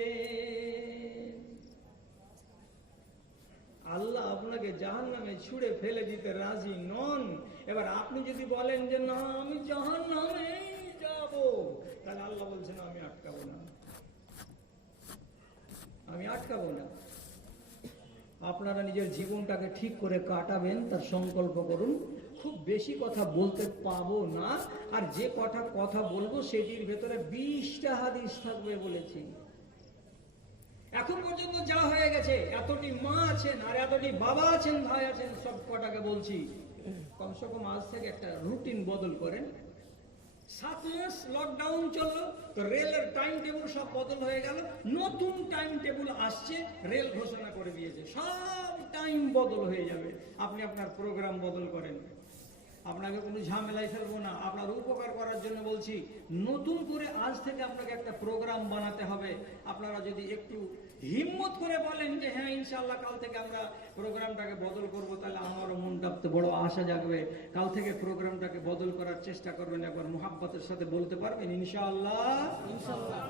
আল্লাহ আপনাকে জাহান্নামে ছুঁড়ে ফেলে দিতে রাজি নন। এবার আপনি যদি বলেন যে না আমি জাহান্নামে যাব, তাহলে আল্লাহ বলছেন আমি আটকাবো না, আমি আটকাবো না। আপনারা নিজের জীবনটাকে ঠিক করে কাটাবেন তার সংকল্প করুন। খুব বেশি কথা বলতে পাবো না, আর যে কথা বলবো সেটির ভেতরে 20টা হাদিস থাকবে বলেছি। এখন পর্যন্ত যা হয়ে গেছে, এতটি মা আছেন আর এতটি বাবা আছেন, ভাই আছেন, সব কটাকে বলছি কমসে কম আজ থেকে একটা রুটিন বদল করেন। 7 মাস লকডাউন চললো, তো রেলের টাইম টেবিল সব বদল হয়ে গেল। নতুন টাইম টেবিল আসছে, রেল ঘোষণা করে দিয়েছে সব টাইম বদল হয়ে যাবে। আপনি আপনার প্রোগ্রাম বদল করেন, আপনাকে কোনো ঝামেলায় ফেলবো না, আপনার উপকার করার জন্য বলছি। নতুন করে আজ থেকে আপনাকে একটা প্রোগ্রাম বানাতে হবে। আপনারা যদি একটু হিম্মত করে বলেন যে হ্যাঁ ইনশাআল্লাহ কাল থেকে আমরা প্রোগ্রামটাকে বদল করব, তাহলে আমারও মনটা বড় আশা জাগবে। কাল থেকে প্রোগ্রামটাকে বদল করার চেষ্টা করবেন, একবার মুহাব্বতের সাথে বলতে পারবেন ইনশাআল্লাহ? ইনশাআল্লাহ,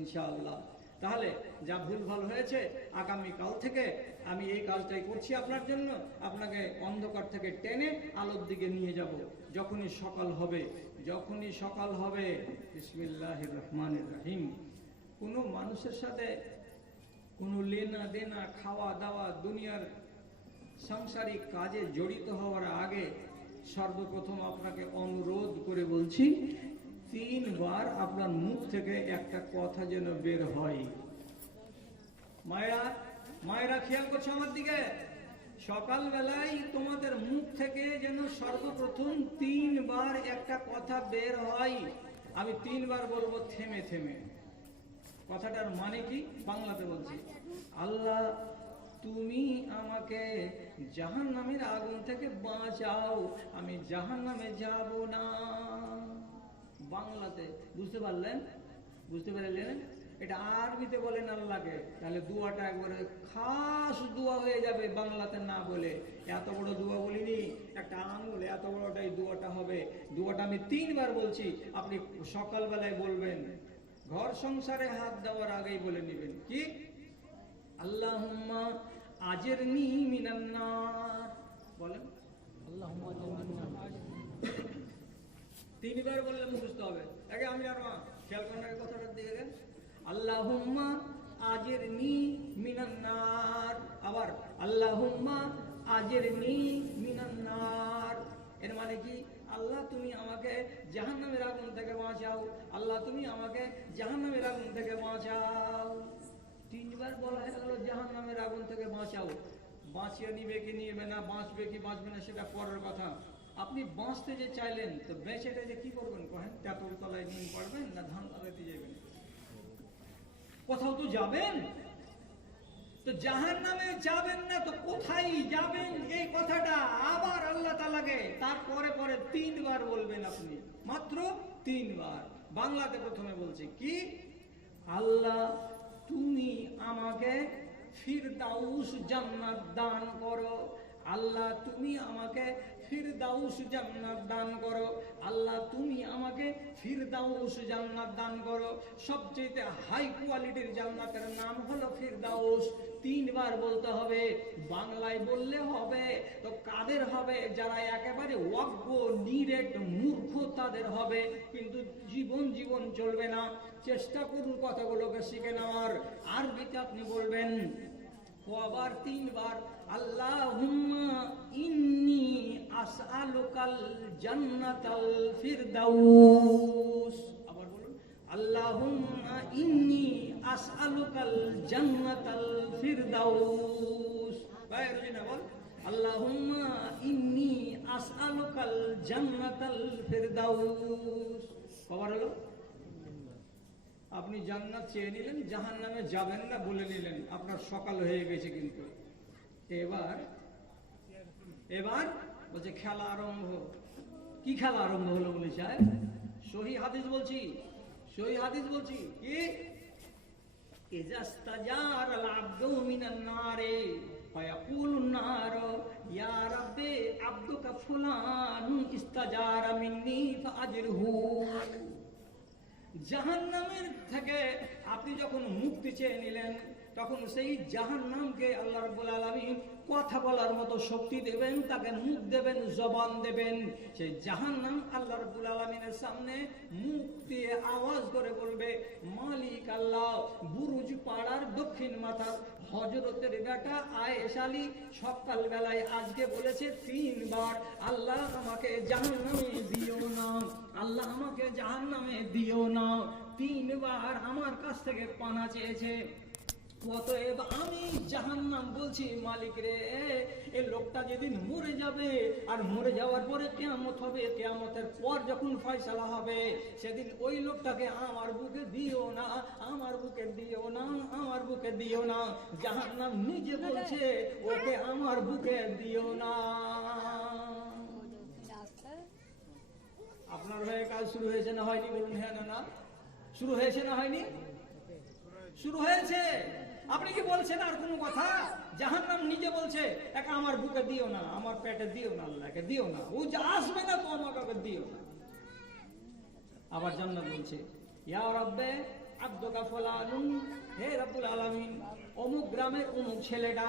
ইনশাআল্লাহ। তাহলে যা ভুল ভাল হয়েছে, আগামী কাল থেকে আমি এই কাজটাই করছি আপনার জন্য। আপনাকে অন্ধকার থেকে টেনে আলোর দিকে নিয়ে যাব। যখনই সকাল হবে বিসমিল্লাহির রহমানির রহিম। কোনো মানুষের সাথে কোনো লেনা দেনা, খাওয়া দাওয়া, দুনিয়ার সাংসারিক কাজে জড়িত হওয়ার আগে সর্বপ্রথম আপনাকে অনুরোধ করে বলছি, 3 বার আপনার মুখ থেকে একটা কথা যেন বের হয়। মায়েরা খেয়াল করছো আমার দিকে? সকালবেলায় তোমাদের মুখ থেকে যেন সর্বপ্রথম 3 বার একটা কথা বের হয়। আমি 3 বার বলবো থেমে থেমে। কথাটার মানে কি? বাংলাতে বলছি, আল্লাহ তুমি আমাকে জাহান্নামের আগুন থেকে বাঁচাও, আমি জাহান্নামে যাব না। বাংলাতে বুঝতে পারলেন? এটা আরবিতে বলেন আল্লাহকে, তাহলে দুয়াটা একবারে খাস দুয়া হয়ে যাবে বাংলাতে না বলে। এত বড় দুয়া বলিনি, একটা আঙুল এত বড়টাই দুয়াটা হবে। দুয়াটা আমি 3 বার বলছি, আপনি সকালবেলায় বলবেন, ঘর সংসারে হাত দেওয়ার আগেই বলে নেবেন। কি? আল্লাহুম্মা আজিরনি মিনান নার। বলেন আল্লাহুম্মা আজিরনি মিনান নার। 3 বার বললে মুখস্থ হবে। আগে আমি আর খেয়াল করেন কথাটা দিয়ে গেলেন, আল্লাহুম্মা আজিরনি মিনান নার। আবার আল্লাহুম্মা আজিরনি মিনান নার। এর মানে কি? আল্লাহ তুমি আমাকে জাহান্নামের আগুন থেকে বাঁচাও, আল্লাহ তুমি আমাকে জাহান্নামের আগুন থেকে বাঁচাও। 3 বার বলা হয়ে গেল জাহান্নামের আগুন থেকে বাঁচাও। বাঁচিয়ে নিবে কি নিবে না, বাঁচবে কি বাঁচবে না সেটা পরের কথা। আপনি বাঁচতে যে চাইলেন, তো বেঁচেটা যে কি করবেন কহেন? তেঁতুল তলায় নিম পড়বেন না ধান লাগাতে যাবেন? কোথাও তো যাবেন, তো জাহান্নামে যাবেন না তো কোথায় যাবেন? এই কথাটা আবার আল্লাহ তাআলাকে তারপরে 3 বার বলবেন আপনি, মাত্র 3 বার। বাংলাতে প্রথমে বলছে কি? আল্লাহ তুমি আমাকে ফিরদাউস জান্নাত দান করো, আল্লাহ তুমি আমাকে ফিরদাউস জান্নাত দান করো, আল্লাহ তুমি আমাকে ফিরদাউস জান্নাত দান করো। সবচেয়ে হাই কোয়ালিটির জান্নাতের নাম হলো ফিরদাউস। 3 বার বলতে হবে। বাংলায় বললে হবে তো কাদের হবে? যারা একেবারে অজ্ঞ নিরেট মূর্খ তাদের হবে, কিন্তু জীবন চলবে না। চেষ্টা করুন কথাগুলোকে শিখে নেওয়ার। আরবিতে আপনি বলবেন কবার? 3 বার। আল্লাহুম্মা ইন্নী আসআলুকাল জান্নাতাল ফিরদাউস। আবার বলুন, আল্লাহুম্মা ইন্নী আসআলুকাল জান্নাতাল ফিরদাউস। ভাই রুজিনা বল, আল্লাহুম্মা ইন্নী আসআলুকাল জান্নাতাল ফিরদাউস। কবার হলো? আপনি জান্নাত চেয়ে নিলেন, জাহান্নামে যাবেন না বলে নিলেন, আপনার সকাল হয়ে গেছে। কিন্তু এবার বলছে খেলা আরম্ভ। কি খেলা আরম্ভ হলো বলে সাহেব? সহি হাদিস বলছি, সহি হাদিস বলছি কি, ইজা ইস্তাজার আল আবদু মিনান নারে ফায়াকুলুন নার ইয়া রাব্বি আবদুকা ফুলান ইস্তাজারা মিন্নি ফাআজরহু। জাহান্নামের থেকে আপনি যখন মুক্তি চেয়ে নিলেন, তখন সেই জাহান্নামকে আল্লাহ রাব্বুল আলামিন কথা বলার মতো শক্তি দেবেন, তাকে মুখ দেবেন, জবান দেবেন। সেই জাহান্নাম আল্লাহ রাব্বুল আলামিনের সামনে মুখ দিয়ে আওয়াজ করে বলবে, মালিক আল্লাহ, বুরুজ পাড়ার দক্ষিণ মাথার হযরতের বেটা আয়েশ আলী সকাল বেলায় আজকে বলেছে 3 বার, আল্লাহ আমাকে জাহান্নামে দিও না, আল্লাহ আমাকে জাহান্নামে দিও না। 3 বার আমার কাছ থেকে পানা চেয়েছে। অতএব আমি জাহান্নাম বলছি, মালিক রে, এই লোকটা যেদিন মরে যাবে, আর মরে যাওয়ার পরে কিয়ামত হবে, কিয়ামতের পর যখন ফয়সালা হবে, সেদিন ওই লোকটাকে আমার বুকে দিও না, আমার বুকে দিও না, আমার বুকে দিও না। জাহান্নাম নিজে বলছে ওকে আমার বুকে দিও না। আপনার হয়ে কাজ শুরু হয়েছে না হয়নি? বলুন হ্যাঁ না না? শুরু হয়েছে না হয়নি? শুরু হয়েছে। আপনি কি বলছেন আর কোনো কথা? জাহান্নাম নিজে বলছে একা আমার বুকে দিও না, আমার পেটে দিও না, আল্লাহকে দিও না, ও যা আসবে না তো আমাকে দিও না। আবার জান্নাত বলছে, ইয়া রাব্বে আবদুকা ফুলানুন, হে রব্বুল আলামিন, অমুক গ্রামের অমুক ছেলেটা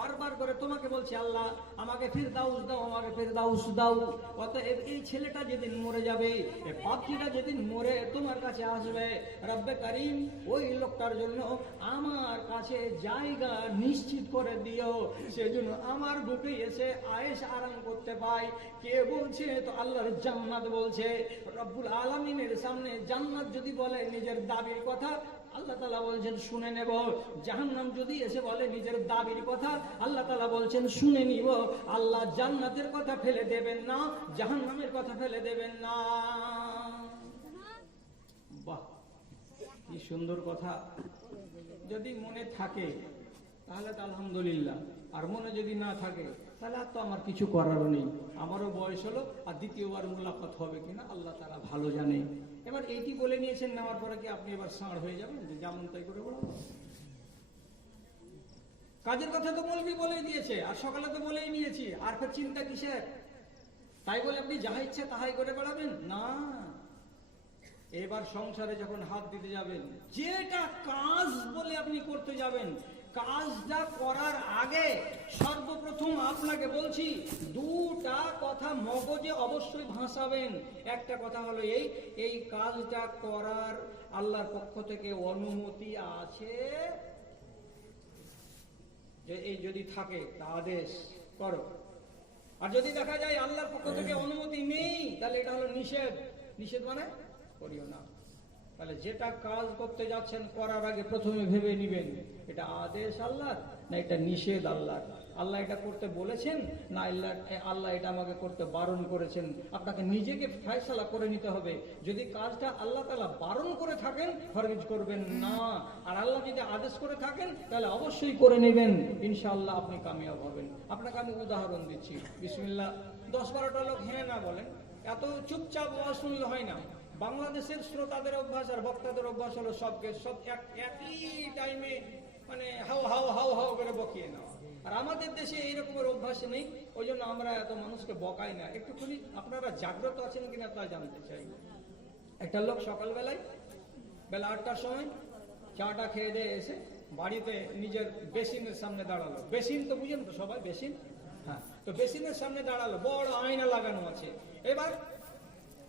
বারবার করে তোমাকে বলছে, আল্লাহ আমাকে ফিরদাউস দাও, আমাকে ফিরদাউস দাও। অতএব এই ছেলেটা যেদিন মরে যাবে, এই পাখিটা যেদিন মরে তোমার কাছে আসবে, রব্বে কারীম ওই লোকটার জন্য আমার কাছে জায়গা নিশ্চিত করে দিও, সেজন্য আমার বুকে এসে আয়েশ আরাম করতে পায়। কে বলছে? তো আল্লাহর জান্নাত বলছে। রব্বুল আলামিনের সামনে জান্নাত যদি বলে নিজের দাবির কথা, আল্লাহ তাআলা বলছেন শুনে নেব। জাহান্নাম যদি এসে বলে নিজের দাবির কথা, আল্লাহ তাআলা বলছেন শুনে নিব। আল্লাহ জান্নাতের কথা ফেলে দেবেন না, জাহান্নামের কথা ফেলে দেবেন না। বাহ, কি সুন্দর কথা। যদি মনে থাকে তাহলে তো আলহামদুলিল্লাহ, আর মনে যদি না থাকে তাহলে আর তো আমার কিছু করারও নেই। আমারও বয়স হলো, আর দ্বিতীয়বার মুলাকাত হবে কিনা আল্লাহ তাআলা ভালো জানে। এবার এইটি বলে নিয়েছেন, নেওয়ার পরে কি আপনি এবার ষাঁড় হয়ে যাবেন যে যেমন তাই করে বলবো? কাজের কথা তো মৌলবি বলেই দিয়েছে, আর সকালে তো বলেই নিয়েছি, আর ফের চিন্তা কিসের? তাই বলে আপনি যাহা ইচ্ছে তাহাই করে বেড়াবেন না। এবার সংসারে যখন হাত দিতে যাবেন, যেটা কাজ বলে আপনি করতে যাবেন, কাজটা করার আগে সর্বপ্রথম আপনাকে বলছি 2টা কথা মগজে অবশ্যই ভাসাবেন। একটা কথা হলো এই কাজটা করার আল্লাহর পক্ষ থেকে অনুমতি আছে, যে এই যদি থাকে তা আদেশ করো। আর যদি দেখা যায় আল্লাহর পক্ষ থেকে অনুমতি নেই, তাহলে এটা হলো নিষেধ। নিষেধ মানে করিও না। তাহলে যেটা কাজ করতে যাচ্ছেন করার আগে প্রথমে ভেবে নিবেন এটা আদেশ আল্লাহর না এটা নিষেধ আল্লাহর। আল্লাহ এটা করতে বলেছেন না আল্লাহ এটা আমাকে করতে বারণ করেছেন। আপনাকে নিজেকে ফয়সালা করে নিতে হবে। যদি কাজটা আল্লাহ তাআলা বারণ করে থাকেন ফরজ করবেন না, আর আল্লাহ যদি আদেশ করে থাকেন তাহলে অবশ্যই করে নেবেন, ইনশাআল্লাহ আপনি কামিয়াব হবেন। আপনাকে আমি উদাহরণ দিচ্ছি, বিসমিল্লাহ। 10-12টা লোক হ্যাঁ না বলেন, এত চুপচাপ ওয়াজ শুনলে হয় না। বাংলাদেশের শ্রোতাদের অভ্যাস আর বক্তাদের অভ্যাস হলো সব একই টাইমে মানে হাও হাও হাও হাও করে বকিয়ে নাও। আর আমাদের দেশে এইরকমের অভ্যাস নেই, ওই জন্য আমরা এত মানুষকে বকাই না। একটুখানি আপনারা জাগ্রত আছেন কিনা তা জানতে চাই। একটা লোক সকালবেলায় বেলা 8টার সময় চাটা খেয়ে দিয়ে এসে বাড়িতে নিজের বেসিনের সামনে দাঁড়ালো। বেসিন তো বুঝেন তো সবাই, বেসিন? হ্যাঁ, তো বেসিনের সামনে দাঁড়ালো, বড় আয়না লাগানো আছে। এবার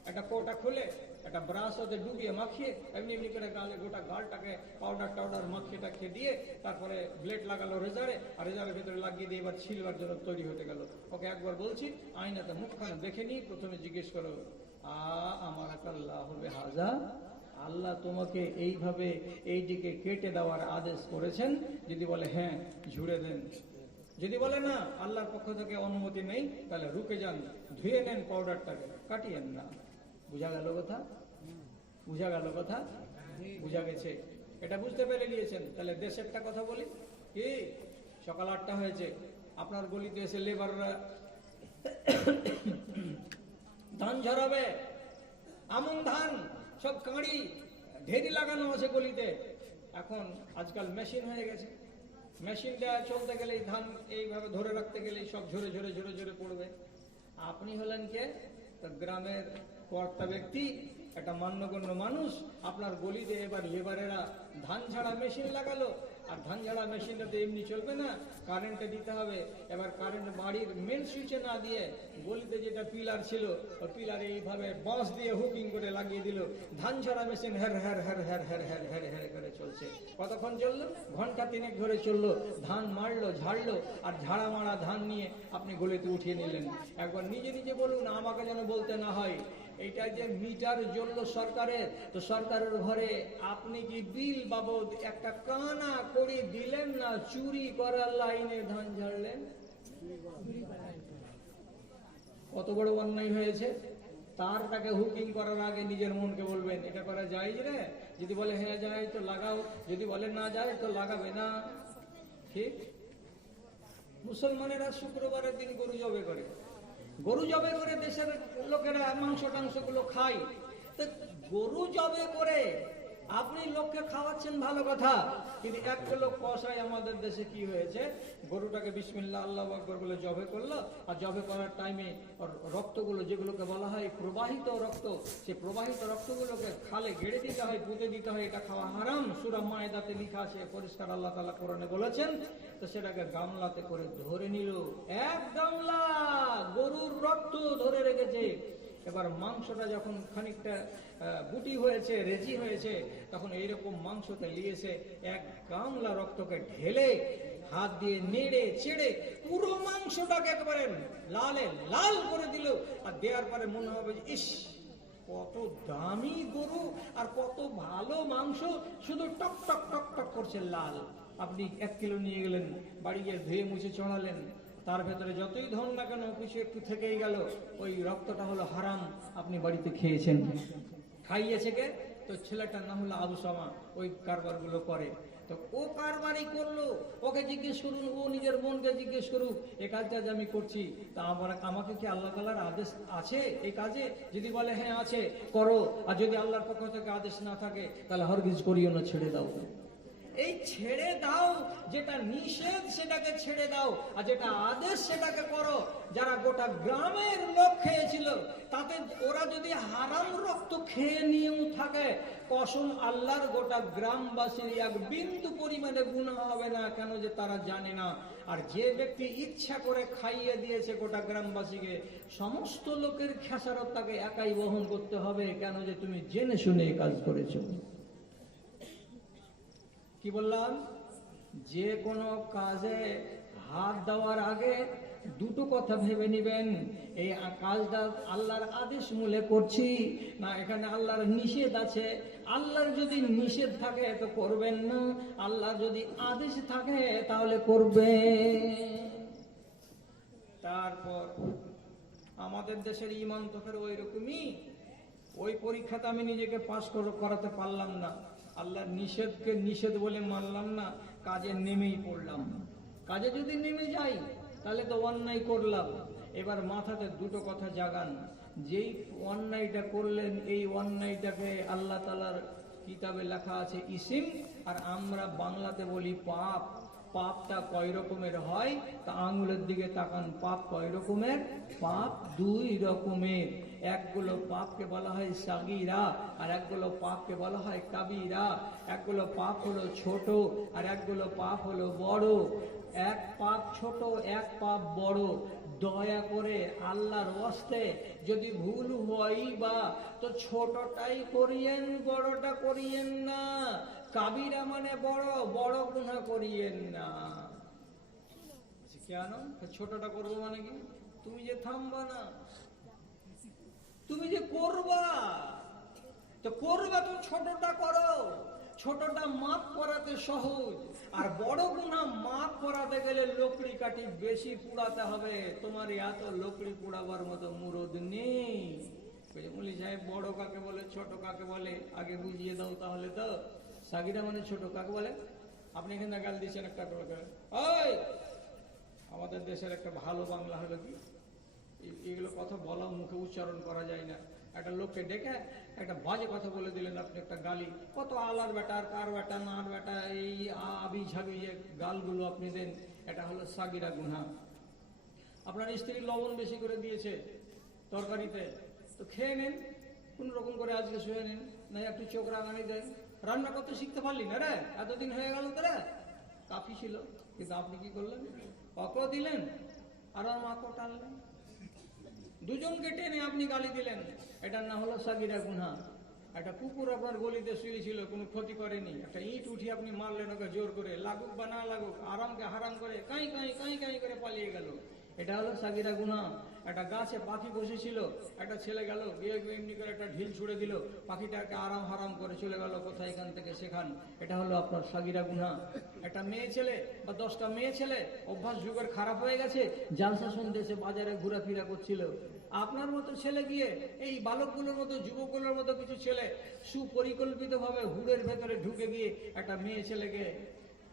একটা কোটা খুলে একটা ব্রাশ ওতে ডুবিয়ে মাখিয়ে এমনি এমনি করে গালে গোটা গালটাকে পাউডার মাখিয়েটা খেয়ে দিয়ে তারপরে ব্লেড লাগালো রেজারে, আর রেজারের ভিতরে লাগিয়ে দিয়ে এবার ছিলবার জন্য তৈরি হতে গেল। ওকে একবার বলছি আয়নাতে মুখখানে দেখে নিয়ে প্রথমে জিজ্ঞেস করো, আমার আল্লাহ হবে হাজা, আল্লাহ তোমাকে এইভাবে এই দিকে কেটে দেওয়ার আদেশ করেছেন? যদি বলে হ্যাঁ, ঝুড়ে দেন। যদি বলে না আল্লাহর পক্ষ থেকে অনুমতি নেই, তাহলে রুকে যান, ধুয়ে নেন পাউডারটাকে, কাটিয়েন না। বুঝা গেল কথা? বুঝা গেল কথা? বুঝা গেছে? এটা বুঝতে পেরে নিয়েছেন? তাহলে দেশেরটা কথা বলি কি, সকাল 8টা হয়েছে, আপনার গলিতে এসে লেবাররা ধান ঝরাবে, আমন ধান সব কাঁড়ি ঢেরি লাগানো আছে গলিতে। এখন আজকাল মেশিন হয়ে গেছে, মেশিনটা চলতে গেলেই ধান এইভাবে ধরে রাখতে গেলেই সব ঝরে ঝরে ঝরে ঝরে পড়বে। আপনি হলেন কে? তো গ্রামের কর্তা ব্যক্তি, একটা মান্যগণ্য মানুষ। আপনার গলিতে এবার লেবারেরা ধান ঝাড়া মেশিন লাগালো, আর ধান ঝাড়া মেশিনটা তো এমনি চলবে না, কারেন্টে দিতে হবে। এবার কারেন্ট বাড়ির মেন সুইচে না দিয়ে গলিতে যেটা পিলার ছিল ওই পিলারে এইভাবে বাঁশ দিয়ে হুকিং করে লাগিয়ে দিল। ধান ঝাড়া মেশিন হ্যার হ্যার হ্যার হ্যার হ্যার হ্যার হ্যার হ্যার করে চলছে। কতক্ষণ চললো? ঘন্টা 3 ধরে চললো। ধান মারলো, ঝাড়লো, আর ঝাড়া মারা ধান নিয়ে আপনি গলিতে উঠিয়ে নিলেন। একবার নিজে নিজে বলুন, আমাকে যেন বলতে না হয়। এইটা যে মিটার জ্বললো সরকারের, তো সরকারের ঘরে আপনি কি বিল বাবদ একটা কানা করে দিলেন না চুরি করার লাইনে ধান ঝাড়লেন? কত বড় অন্যায় হয়েছে। তারটাকে হুকিং করার আগে নিজের মনকে বলবেন এটা করা যায় রে। যদি বলে হ্যাঁ যায় তো লাগাও, যদি বলে না যায় তো লাগাবে না। ঠিক? মুসলমানেরা শুক্রবারের দিন গরু জবে করে, গরু জবে করে দেশের লোকেরা মাংস টাংস গুলো খায়। তো গরু জবে করে আপনি লোককে খাওয়াচ্ছেন ভালো কথা, কিন্তু একটা লোক কষায় আমাদের দেশে কি হয়েছে, গরুটাকে বিসমিল্লাহ আল্লাহু আকবার বলে জবে করলো, আর জবে করার টাইমে রক্তগুলো যেগুলোকে বলা হয় প্রবাহিত রক্ত, সেই প্রবাহিত রক্তগুলোকে খালে গেড়ে দিতে হয়, পুঁতে দিতে হয়। এটা খাওয়া হারাম, সূরা মায়েদাতে লেখা আছে, পরিষ্কার আল্লাহ তাআলা কোরআনে বলেছেন। তো সেটাকে গামলাতে করে ধরে নিল, এক গামলা গরুর রক্ত ধরে রেখেছে। এবার মাংসটা যখন খানিকটা বুটি হয়েছে, রেজি হয়েছে, তখন এইরকম মাংসতে লিয়েছে এক গামলা রক্তকে ঢেলে হাত দিয়ে নেড়ে চেড়ে পুরো মাংসটাকে একেবারে লালে লাল করে দিল। আর দেওয়ার পরে মনে হবে যে ইস কত দামি গরু আর কত ভালো মাংস, শুধু টক টক টক টক করছে লাল। আপনি 1 কিলো নিয়ে গেলেন, বাড়ি গিয়ে ধুয়ে মুছে চড়ালেন, তার ভেতরে যতই ধন না কেন কিছু একটু থেকেই গেল, ওই রক্তটা হলো হারাম, আপনি বাড়িতে খেয়েছেন। খাইয়েছে কে? তো ছেলেটার নাম হলো আবু সামা, ওই কারবার গুলো করে। তো ও কারবারই করলো, ওকে জিজ্ঞেস করুন, ও নিজের বোনকে জিজ্ঞেস করুক এই কাজটা যে আমি করছি, তা আমাকে কি আল্লাহ তাআলার আদেশ আছে এই কাজে? যদি বলে হ্যাঁ আছে, করো। আর যদি আল্লাহর পক্ষ থেকে আদেশ না থাকে তাহলে হরগিজ করিও না, ছেড়ে দাও। এই ছেড়ে দাও, যেটা নিষেধ সেটাকে ছেড়ে দাও, আর যেটা আদেশ সেটাকে করো। যারা গোটা গ্রামের লোক খেয়েছিল, তাতে ওরা যদি হারাম রক্ত খেয়ে নিয়েও থাকে, কসম আল্লাহর গোটা গ্রামবাসীর 1 বিন্দু পরিমাণে গুনাহ হবে না। কেন? যে তারা জানে না। আর যে ব্যক্তি ইচ্ছা করে খাইয়ে দিয়েছে গোটা গ্রামবাসীকে, সমস্ত লোকের খেসারত তাকে একাই বহন করতে হবে। কেন? যে তুমি জেনে শুনে কাজ করেছো। কি বললাম? যে কোনো কাজে হাত দেওয়ার আগে দুটো কথা ভেবে নিবেন, এই কাজটা আল্লাহর আদেশ মূলে করছি না এখানে আল্লাহর নিষেধ আছে। আল্লাহর যদি নিষেধ থাকে তো করবেন না, আল্লাহ যদি আদেশ থাকে তাহলে করবেন। তারপর আমাদের দেশের ইমান তো ফের ওই রকমই। ওই পরীক্ষাতে আমি নিজেকে পাস করাতে পারলাম না, আল্লাহর নিষেধকে নিষেধ বলে মানলাম না, কাজে নেমেই পড়লাম। কাজে যদি নেমে যাই তাহলে তো অন্যায় করলাম। এবার মাথাতে দুটো কথা জাগান, যেই অন্যায়টা করলেন এই অন্যায়টাকে আল্লাহ তাআলার কিতাবে লেখা আছে ইসিম, আর আমরা বাংলাতে বলি পাপ। পাপটা কয় রকমের হয়? তা আঙুলের দিকে তাকান, পাপ কয় রকমের? পাপ 2 রকমের। একগুলো পাপকে বলা হয় সাগীরা, আর একগুলো পাপকে বলা হয় কাবীরা। একগুলো পাপ হলো ছোট, আর একগুলো পাপ হলো বড়। এক পাপ ছোট, এক পাপ বড়। দয়া করে আল্লাহর ওয়াস্তে যদি ভুল হয় বা তো ছোটটাই করিয়েন, বড়টা করিয়েন না। কাবিরা মানে বড়, বড় গুনাহ করিয়েন না। কেন? ছোটটা করবো মানে কি? তুমি যে থামবা না, তুমি যে করবা, তো করবা তো ছোটটা করো। ছোটটা মাফ করাতে সহজ, আর বড় গুনাহ মাফ করাতে গেলে লকড়ি কাঠি বেশি পুড়াতে হবে। তোমার এত লকড়ি পুড়াবার মতো মুরদ নেই। মুলি সাহেব, বড় কাকে বলে ছোট কাকে বলে আগে বুঝিয়ে দাও তাহলে। তো সাগীরা মানে ছোট কাকে বলে? আপনি এখানে গাল দিচ্ছেন একটা করে, ওই আমাদের দেশের একটা ভালো বাংলা হলো কি? কথা বলা মুখে উচ্চারণ করা যায় না। একটা লোককে ডেকে একটা বাজে কথা বলে দিলেন আপনি, একটা গালি, কত আলার বেটা আর কার বেটা নার বেটা এই আবি ঝাবি যে গালগুলো আপনি দেন, এটা হলো সাগিরা গুনাহ। আপনার স্ত্রী লবণ বেশি করে দিয়েছে তরকারিতে, তো খেয়ে নেন কোন রকম করে, আজকে শুয়ে নেন, না একটু চোখ রাঙানি দেন। রান্না করতে শিখতে পারলি না রে, এতদিন হয়ে গেল তোরা, কাফি ছিল। কিন্তু আপনি কি করলেন, অকও দিলেন আর মাকেও টানলেন, দুজনকে টেনে আপনি গালি দিলেন। এটার নাম হলো সাগিরা গুনাহ। একটা কুকুর আপনার গলিতে শুয়েছিল, কোনো ক্ষতি করেনি, একটা ইট উঠিয়ে আপনি মারলেন ওকে জোর করে, লাগুক বা না লাগুক, আরামকে হারাম করে কাই কাই কাই কাই করে পালিয়ে গেল, এটা হলো সাগিরা গুনাহ। একটা গাছে পাখি বসেছিল, একটা ছেলে গেল গিয়ে এমনি করে একটা ঢিল ছুড়ে দিল, পাখিটাকে আরাম হারাম করে চলে গেল কোথায়, এখান থেকে সেখান, এটা হলো আপনার সাগিরা গুনাহ। একটা মেয়ে ছেলে বা 10টা মেয়ে ছেলে অভ্যাস যুগের খারাপ হয়ে গেছে, জালসা শুনতেছে, বাজারে ঘোরাফেরা করছিল, আপনার মতো ছেলে গিয়ে এই বালকগুলোর মতো যুবকগুলোর মতো কিছু ছেলে সুপরিকল্পিতভাবে হুড়ের ভেতরে ঢুকে গিয়ে একটা মেয়ে ছেলেকে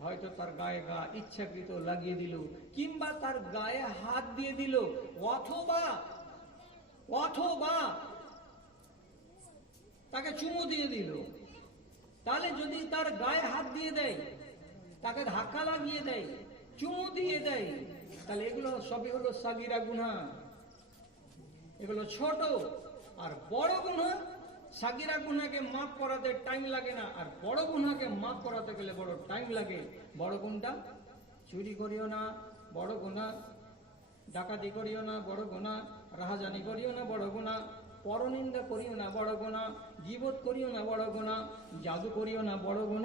হয়তো তার গায়ে ইচ্ছাকৃত লাগিয়ে দিল, কিংবা তার গায়ে হাত দিয়ে দিল, অথবা তাকে চুমু দিয়ে দিল। তাহলে যদি তার গায়ে হাত দিয়ে দেয়, তাকে ধাক্কা লাগিয়ে দেয়, চুমু দিয়ে দেয়, তাহলে এগুলো সবই হলো সাগিরা গুনাহ। এগুলো ছোট। আর বড় গুনাহ, সাগিরা গুনাহকে মাফ করাতে টাইম লাগে না, আর বড় গুনাহকে মাফ করাতে গেলে বড় টাইম লাগে। বড় কোনটা? চুরি করিও না, বড় গুনাহ। ডাকাতি করিও না, বড় গুনাহ। রাহাজানি করিও না, বড় গুনাহ। পরনিন্দা করিও না, বড় গুনাহ। গীবত করিও না, বড় গুনাহ। জাদু করিও না, বড় গুনাহ।